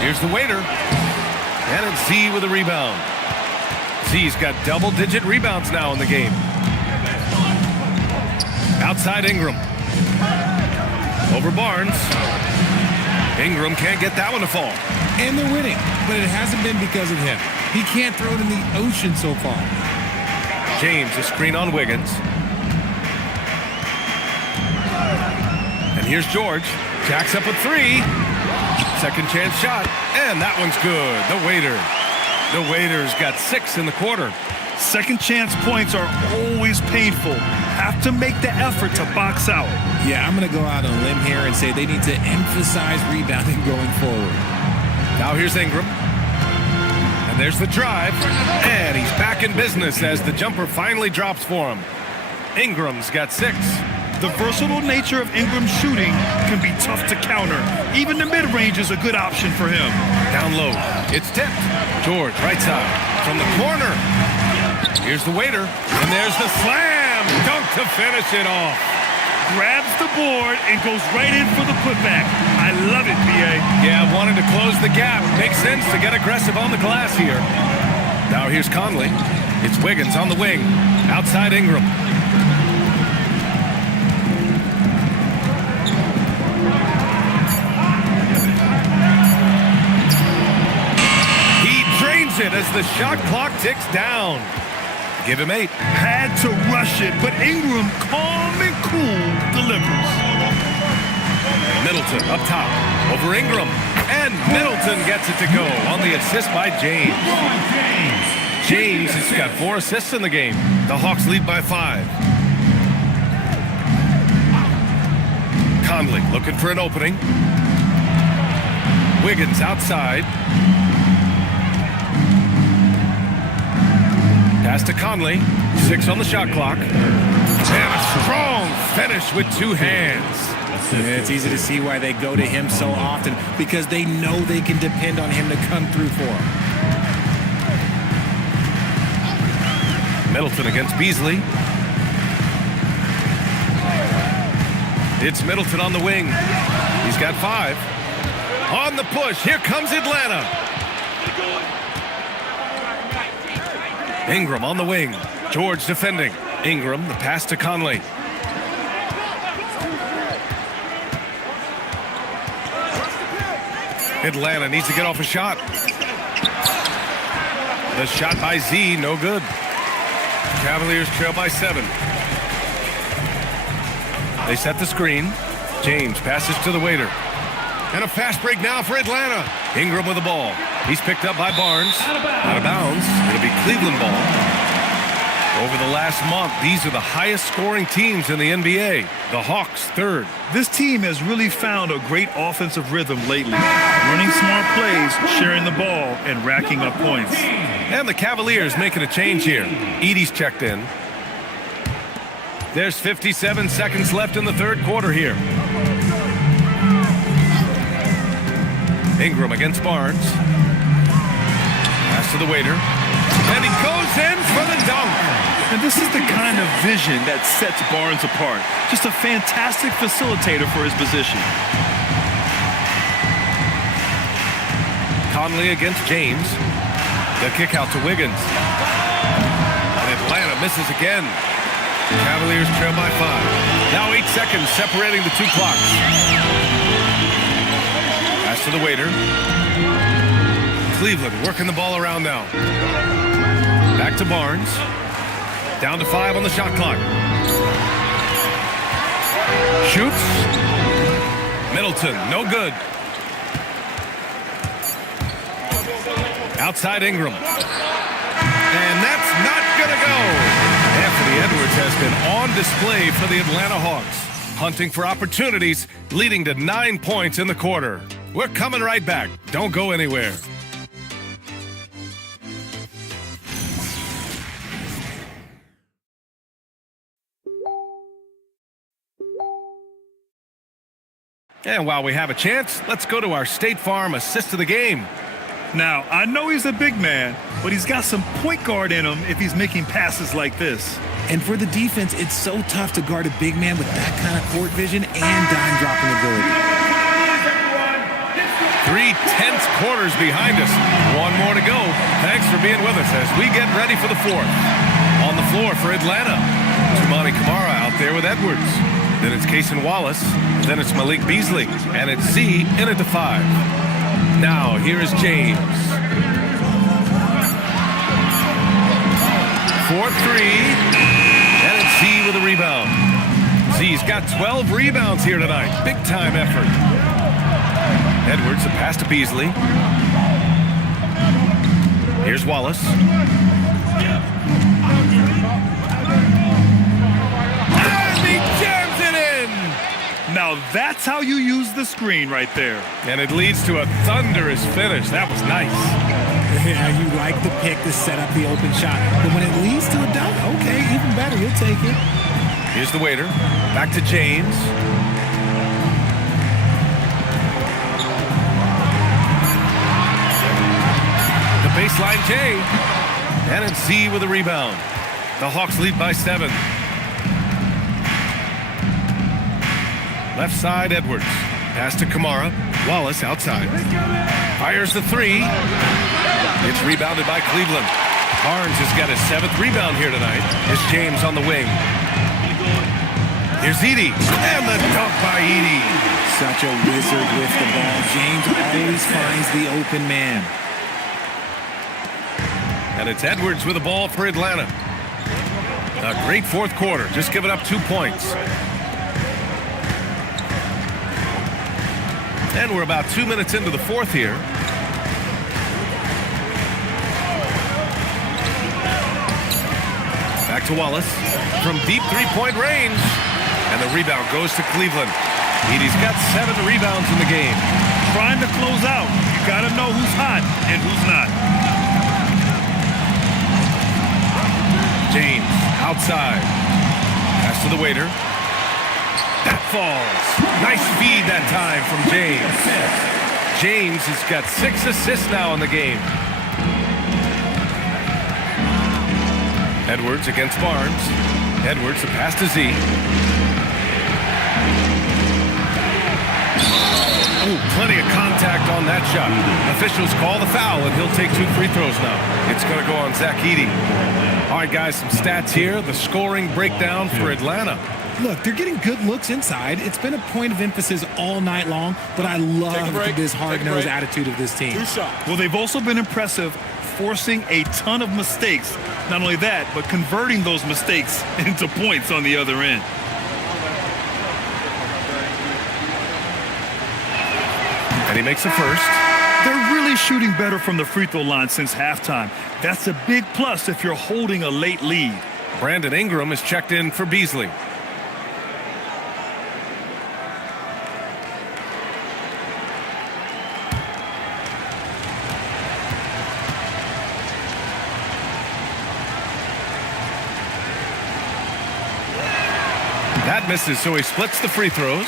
Here's the Waiter. And it's Z with a rebound. Z's got double-digit rebounds now in the game. Outside Ingram. Over Barnes. Ingram can't get that one to fall. And they're winning, but it hasn't been because of him. He can't throw it in the ocean so far. James, a screen on Wiggins. And here's George. Jacks up a 3. Second chance shot. And that one's good. The Waiters got 6 in the quarter. Second chance points are always painful. Have to make the effort to box out. Yeah, I'm going to go out on a limb here and say they need to emphasize rebounding going forward. Now here's Ingram. And there's the drive. And he's back in business as the jumper finally drops for him. Ingram's got 6. The versatile nature of Ingram's shooting can be tough to counter. Even the mid-range is a good option for him. Down low. It's tipped. George, right side. From the corner. Here's the Waiter. And there's the slam. Dunk to finish it off. Grabs the board and goes right in for the putback. I love it, B.A. Yeah, wanted to close the gap. Makes sense to get aggressive on the glass here. Now here's Conley. It's Wiggins on the wing. Outside Ingram. He drains it as the shot clock ticks down. Give him 8. Had to rush it, but Ingram, calm and cool, delivers. Middleton up top. Over Ingram. And Middleton gets it to go on the assist by James. James has got 4 assists in the game. The Hawks lead by 5. Conley looking for an opening. Wiggins outside. Pass to Conley. 6 on the shot clock. And a strong finish with 2 hands. Yeah, it's easy to see why they go to him so often, because they know they can depend on him to come through for them. Middleton against Beasley. It's Middleton on the wing. He's got 5. On the push, here comes Atlanta. Ingram on the wing. George defending. Ingram, the pass to Conley. Atlanta needs to get off a shot. The shot by Z, no good. Cavaliers trail by 7. They set the screen. James passes to the waiter. And a fast break now for Atlanta. Ingram with the ball. He's picked up by Barnes. Out of bounds. It'll be Cleveland ball. Over the last month, these are the highest scoring teams in the NBA. The Hawks, 3rd. This team has really found a great offensive rhythm lately. Running smart plays, sharing the ball, and racking up points. And the Cavaliers making a change here. Edey's checked in. There's 57 seconds left in the 3rd quarter here. Ingram against Barnes. Pass to the waiter. And he goes in for the dunk. And this is the kind of vision that sets Barnes apart. Just a fantastic facilitator for his position. Conley against James. The kick out to Wiggins. And Atlanta misses again. Cavaliers trail by 5. Now 8 seconds separating the 2 clocks. Pass to the waiter. Cleveland working the ball around now. Back to Barnes. Down to 5 on the shot clock. Shoots. Middleton, no good. Outside Ingram. And that's not going to go. Anthony Edwards has been on display for the Atlanta Hawks, hunting for opportunities, leading to 9 points in the quarter. We're coming right back. Don't go anywhere. And while we have a chance, let's go to our State Farm assist of the game. Now, I know he's a big man, but he's got some point guard in him if he's making passes like this. And for the defense, it's so tough to guard a big man with that kind of court vision and dime dropping ability. 3 tense quarters behind us. 1 more to go. Thanks for being with us as we get ready for the 4th. On the floor for Atlanta. Tumani Kamara out there with Edwards. Then it's Cason Wallace. Then it's Malik Beasley. And it's Z in at the 5. Now, here is James. 4-3. And it's Z with a rebound. Z's got 12 rebounds here tonight. Big time effort. Edwards, a pass to Beasley. Here's Wallace. And he jams it in! Now that's how you use the screen right there. And it leads to a thunderous finish. That was nice. Yeah, you like the pick to set up the open shot. But when it leads to a dunk, okay, even better. You'll take it. Here's the waiter. Back to James. The baseline J. And it's Z with a rebound. The Hawks lead by 7. Left side, Edwards. Pass to Kamara. Wallace outside. Fires the 3. It's rebounded by Cleveland. Barnes has got his 7th rebound here tonight. It's James on the wing. Here's Edey. And the dunk by Edey. Such a wizard with the ball. James always finds the open man. And it's Edwards with the ball for Atlanta. A great 4th quarter. Just giving up 2 points. And we're about 2 minutes into the 4th here. Back to Wallace from deep 3-point range. And the rebound goes to Cleveland. Edey's got 7 rebounds in the game. Trying to close out. You got to know who's hot and who's not. James outside. Pass to the waiter. That falls. Nice feed that time from James. James has got 6 assists now in the game. Edwards against Barnes. Edwards, the pass to Z. Ooh, plenty of contact on that shot. Officials call the foul, and he'll take 2 free throws now. It's going to go on Zach Edey. All right, guys, some stats here. The scoring breakdown for Atlanta. Look, they're getting good looks inside. It's been a point of emphasis all night long, but I love this hard-nosed attitude of this team. 2 shots. Well, they've also been impressive, forcing a ton of mistakes. Not only that, but converting those mistakes into points on the other end. And he makes the first. They're really shooting better from the free throw line since halftime. That's a big plus if you're holding a late lead. Brandon Ingram is checked in for Beasley. That misses, so he splits the free throws.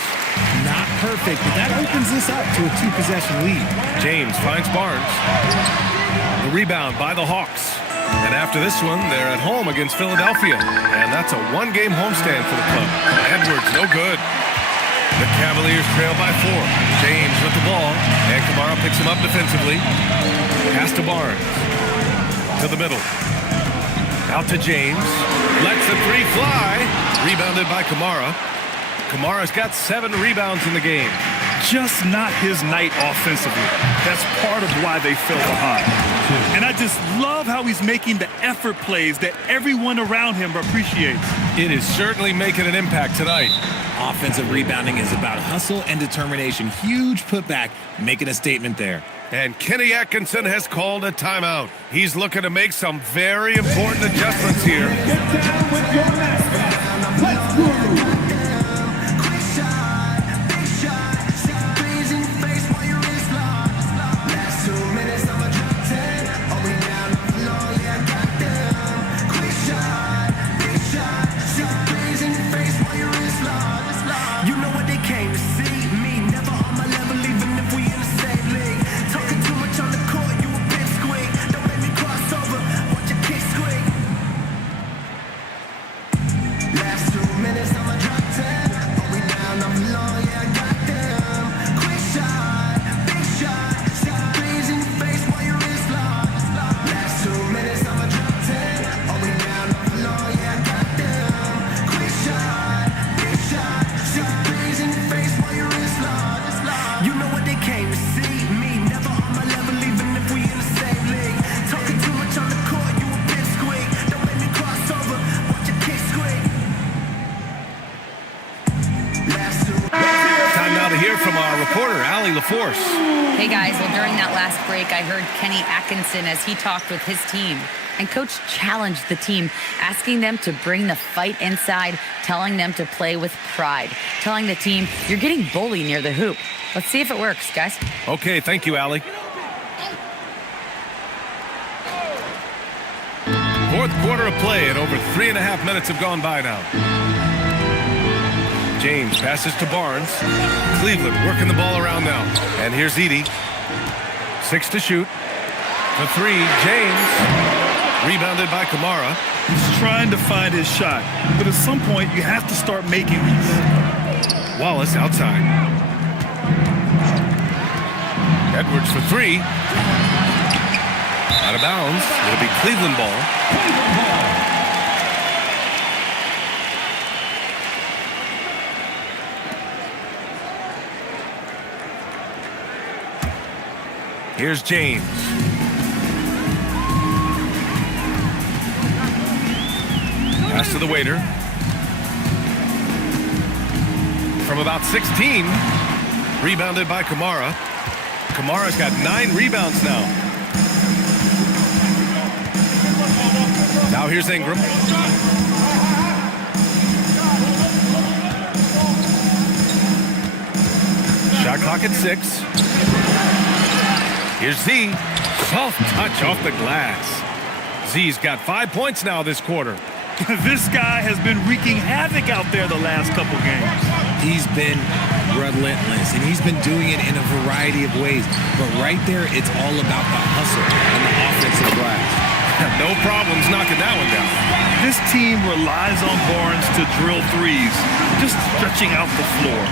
Not perfect, but that opens this up to a 2-possession lead. James finds Barnes. The rebound by the Hawks. And after this one, they're at home against Philadelphia. And that's a 1-game homestand for the club. Edwards, no good. The Cavaliers trail by 4. James with the ball. And Kamara picks him up defensively. Pass to Barnes. To the middle. Out to James. Lets the 3 fly. Rebounded by Kamara. Kamara's got 7 rebounds in the game. Just not his night offensively. That's part of why they fell behind. And I just love how he's making the effort plays that everyone around him appreciates. It is certainly making an impact tonight. Offensive rebounding is about hustle and determination. Huge putback, making a statement there. And Kenny Atkinson has called a timeout. He's looking to make some very important adjustments here. Get down with your master. Let's go. Hey guys, well during that last break I heard Kenny Atkinson as he talked with his team. And coach challenged the team, asking them to bring the fight inside, telling them to play with pride, telling the team, you're getting bullied near the hoop. Let's see if it works, guys. Okay, thank you, Allie. Fourth quarter of play and over 3.5 minutes have gone by now. James passes to Barnes. Cleveland working the ball around now. And here's Edey. 6 to shoot. For 3, James. Rebounded by Kamara. He's trying to find his shot, but at some point you have to start making these. Wallace outside. Edwards for 3. Out of bounds. It'll be Cleveland ball. Here's James. Pass to the waiter. From about 16. Rebounded by Kamara. Kamara's got 9 rebounds now. Now here's Ingram. Shot clock at 6. Here's Z. Soft touch off the glass. Z's got 5 points now this quarter. This guy has been wreaking havoc out there the last couple games. He's been relentless, and he's been doing it in a variety of ways. But right there, it's all about the hustle and the offensive glass. No problems knocking that one down. This team relies on Barnes to drill threes, just stretching out the floor.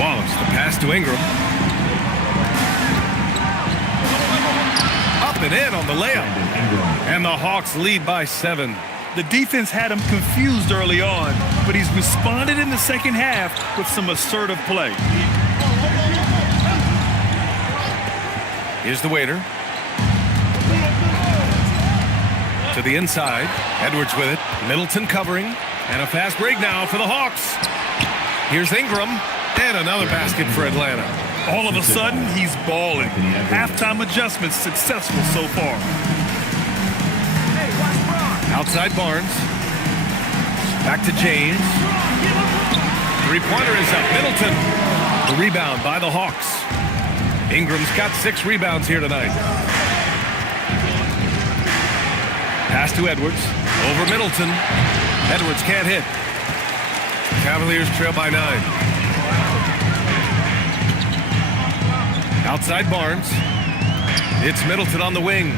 Wallace, the pass to Ingram. Up and in on the layup. And the Hawks lead by 7. The defense had him confused early on, but he's responded in the second half with some assertive play. Here's the waiter. To the inside. Edwards with it. Middleton covering. And a fast break now for the Hawks. Here's Ingram. And another basket for Atlanta. All of a sudden, he's balling. Halftime adjustments successful so far. Outside Barnes. Back to James. Three-pointer is up. Middleton. The rebound by the Hawks. Ingram's got 6 rebounds here tonight. Pass to Edwards. Over Middleton. Edwards can't hit. Cavaliers trail by 9. Outside Barnes. It's Middleton on the wing.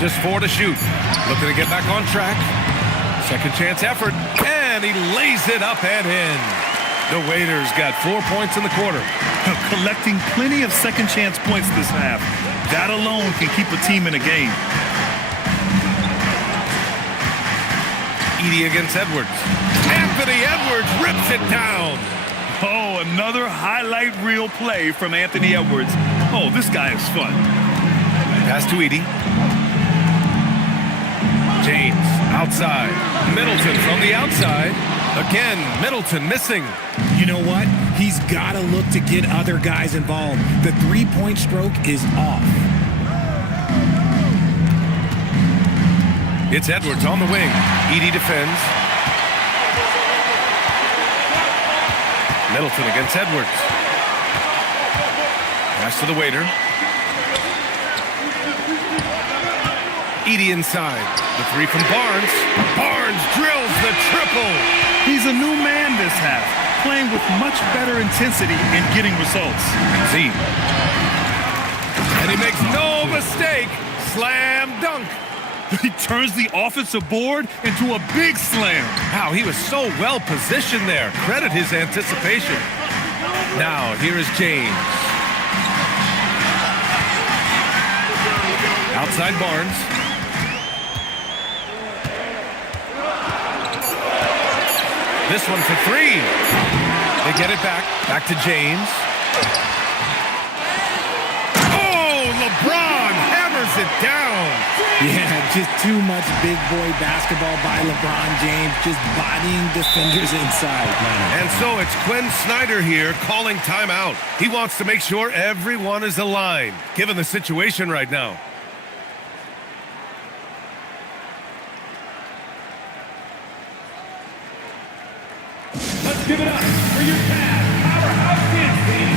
Just 4 to shoot. Looking to get back on track. Second chance effort. And he lays it up and in. The Waiters got 4 points in the quarter. Collecting plenty of second chance points this half. That alone can keep a team in a game. Edey against Edwards. Anthony Edwards rips it down. Oh, another highlight reel play from Anthony Edwards. Oh, this guy is fun. Pass to Edey. James outside. Middleton from the outside. Again, Middleton missing. You know what? He's got to look to get other guys involved. The three-point stroke is off. It's Edwards on the wing. Edey defends. Middleton against Edwards. Pass to the waiter. Edey inside. The three from Barnes. Barnes drills the triple. He's a new man this half, playing with much better intensity and getting results. See. And he makes no mistake. Slam dunk. He turns the offensive board into a big slam. Wow, he was so well positioned there. Credit his anticipation. Now, here is James. Outside Barnes. This one for 3. They get it back. Back to James. Oh, LeBron hammers it down. Yeah, just too much big boy basketball by LeBron James, just bodying defenders inside. And so it's Quinn Snyder here calling timeout. He wants to make sure everyone is aligned, given the situation right now. Let's give it up for your Cavs powerhouse dance team.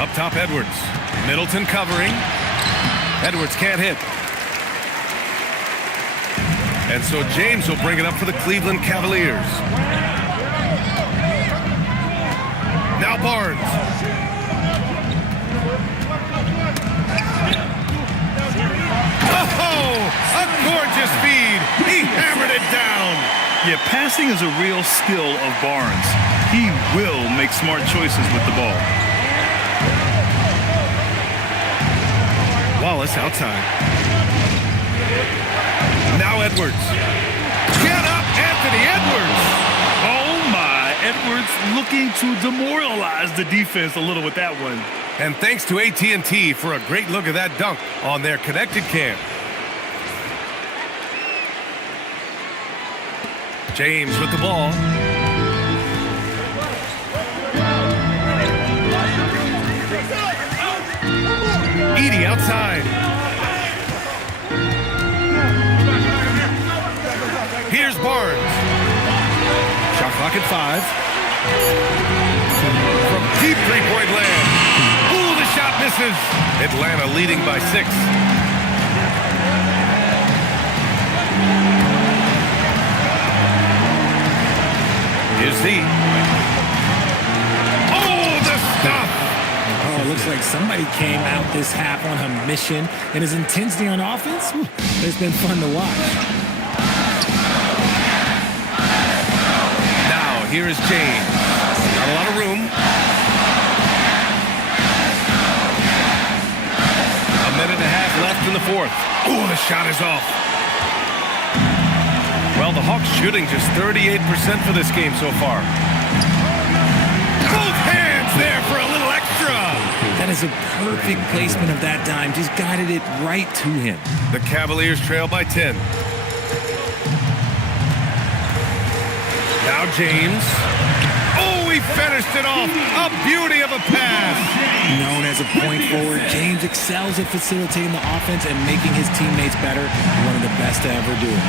Up top, Edwards. Middleton covering. Edwards can't hit. And so James will bring it up for the Cleveland Cavaliers. Now Barnes. Oh, a gorgeous feed. He hammered it down. Yeah, passing is a real skill of Barnes. He will make smart choices with the ball. Wallace outside. Now Edwards. Get up, Anthony Edwards. Oh my, Edwards looking to demoralize the defense a little with that one. And thanks to AT&T for a great look at that dunk on their connected cam. James with the ball. Edey outside. Here's Barnes. Shot clock at 5. From deep three-point land. Ooh, the shot misses. Atlanta leading by 6. Here's Z. Oh, the stop. Oh, it looks like somebody came out this half on a mission, and his intensity on offense, it's been fun to watch. Now, here is James. Not a lot of room. A minute and a half left in the 4th. Oh, the shot is off. Well, the Hawks shooting just 38% for this game so far. Both hands there for a little extra. That is a perfect placement of that dime. Just guided it right to him. The Cavaliers trail by 10. Now James. Oh, he finished it off. A beauty of a pass. Known as a point forward, James excels at facilitating the offense and making his teammates better. One of the best to ever do it.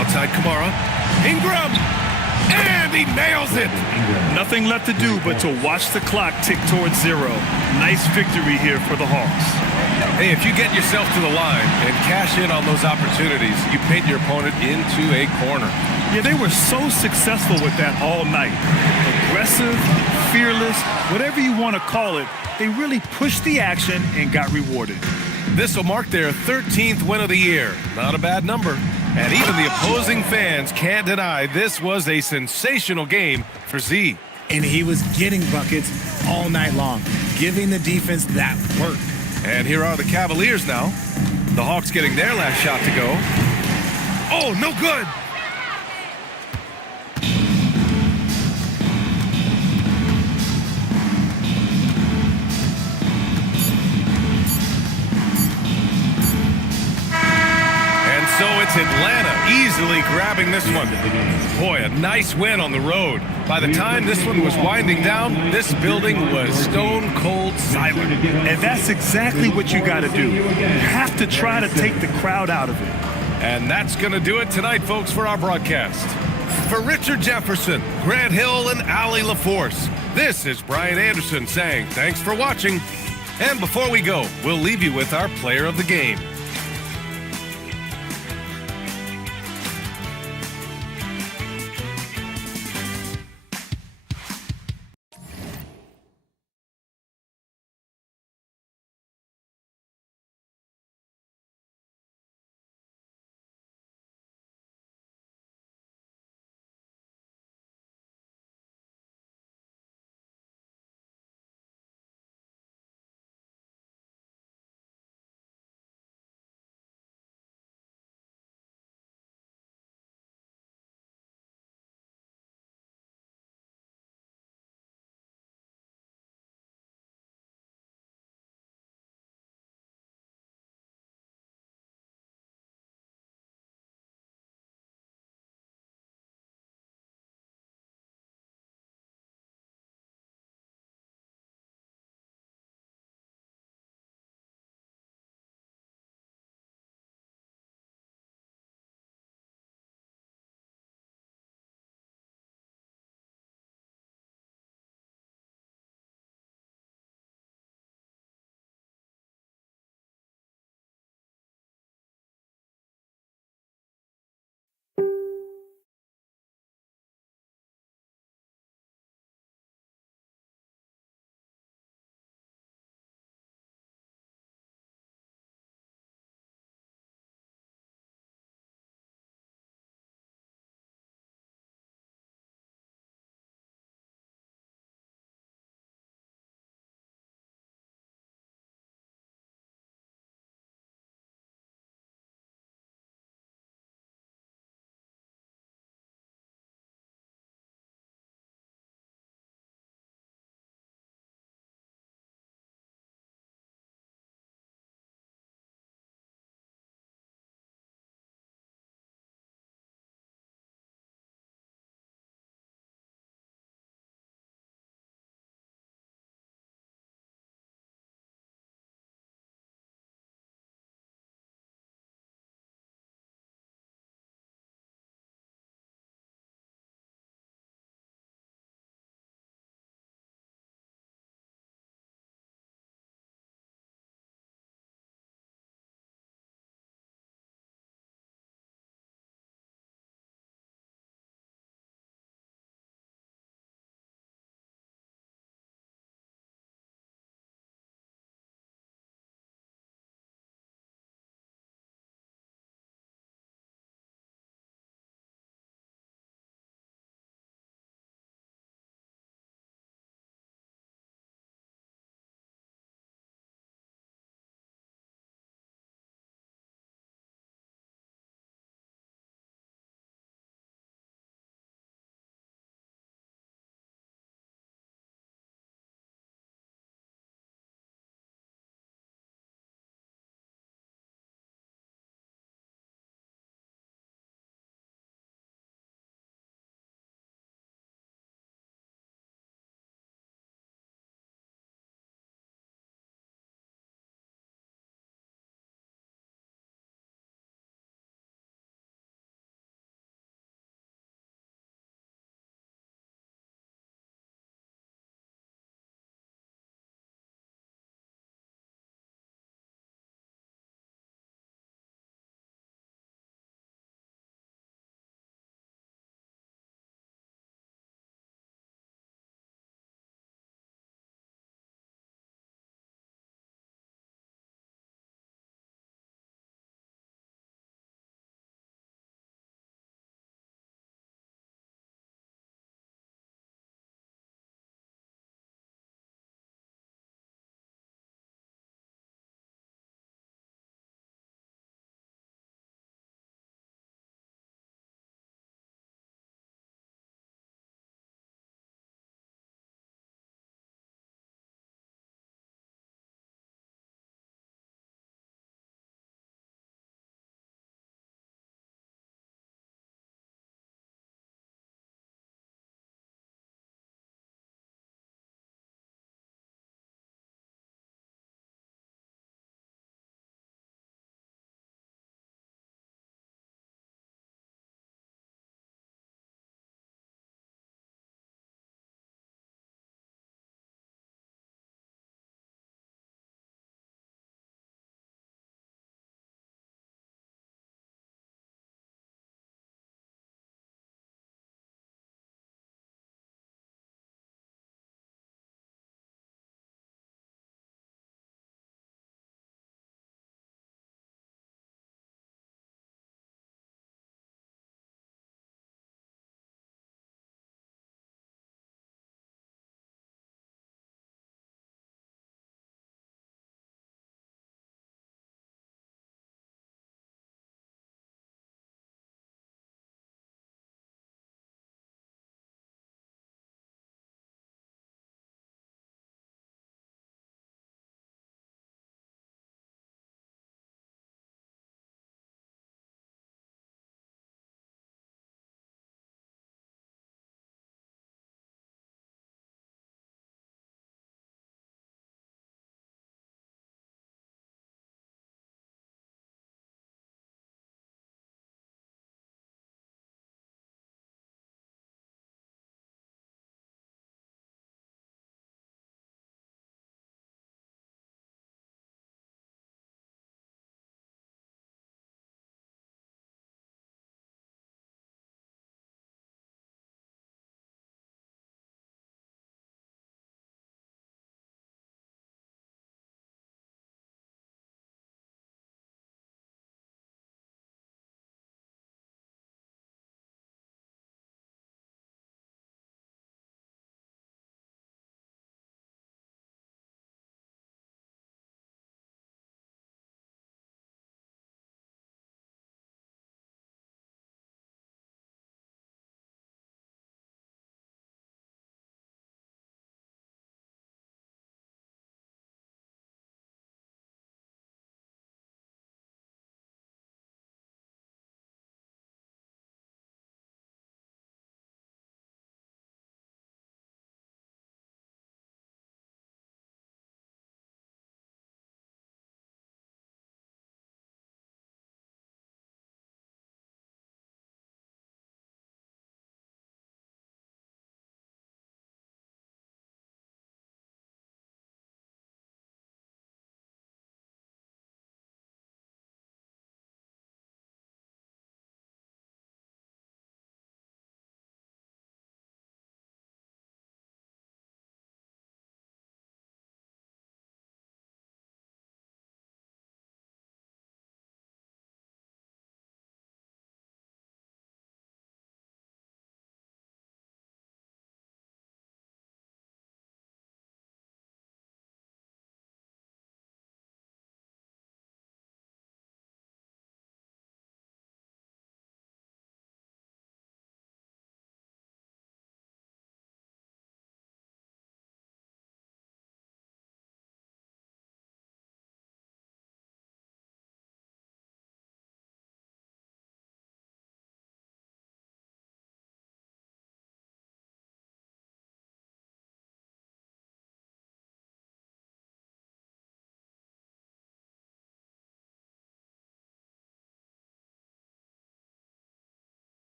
Outside Kamara. Ingram. And he nails it. Nothing left to do but to watch the clock tick towards 0. Nice victory here for the Hawks. Hey, if you get yourself to the line and cash in on those opportunities, you paint your opponent into a corner. Yeah, they were so successful with that all night. Aggressive, fearless, whatever you want to call it, they really pushed the action and got rewarded. This will mark their 13th win of the year. Not a bad number. And even the opposing fans can't deny this was a sensational game for Z. And he was getting buckets all night long, giving the defense that work. And here are the Cavaliers now. The Hawks getting their last shot to go. Oh, no good. So it's Atlanta easily grabbing this one. Boy, a nice win on the road. By the time this one was winding down, this building was stone cold silent. And that's exactly what you got to do. You have to try to take the crowd out of it. And that's going to do it tonight, folks, for our broadcast. For Richard Jefferson, Grant Hill, and Allie LaForce, this is Brian Anderson saying thanks for watching. And before we go, we'll leave you with our player of the game.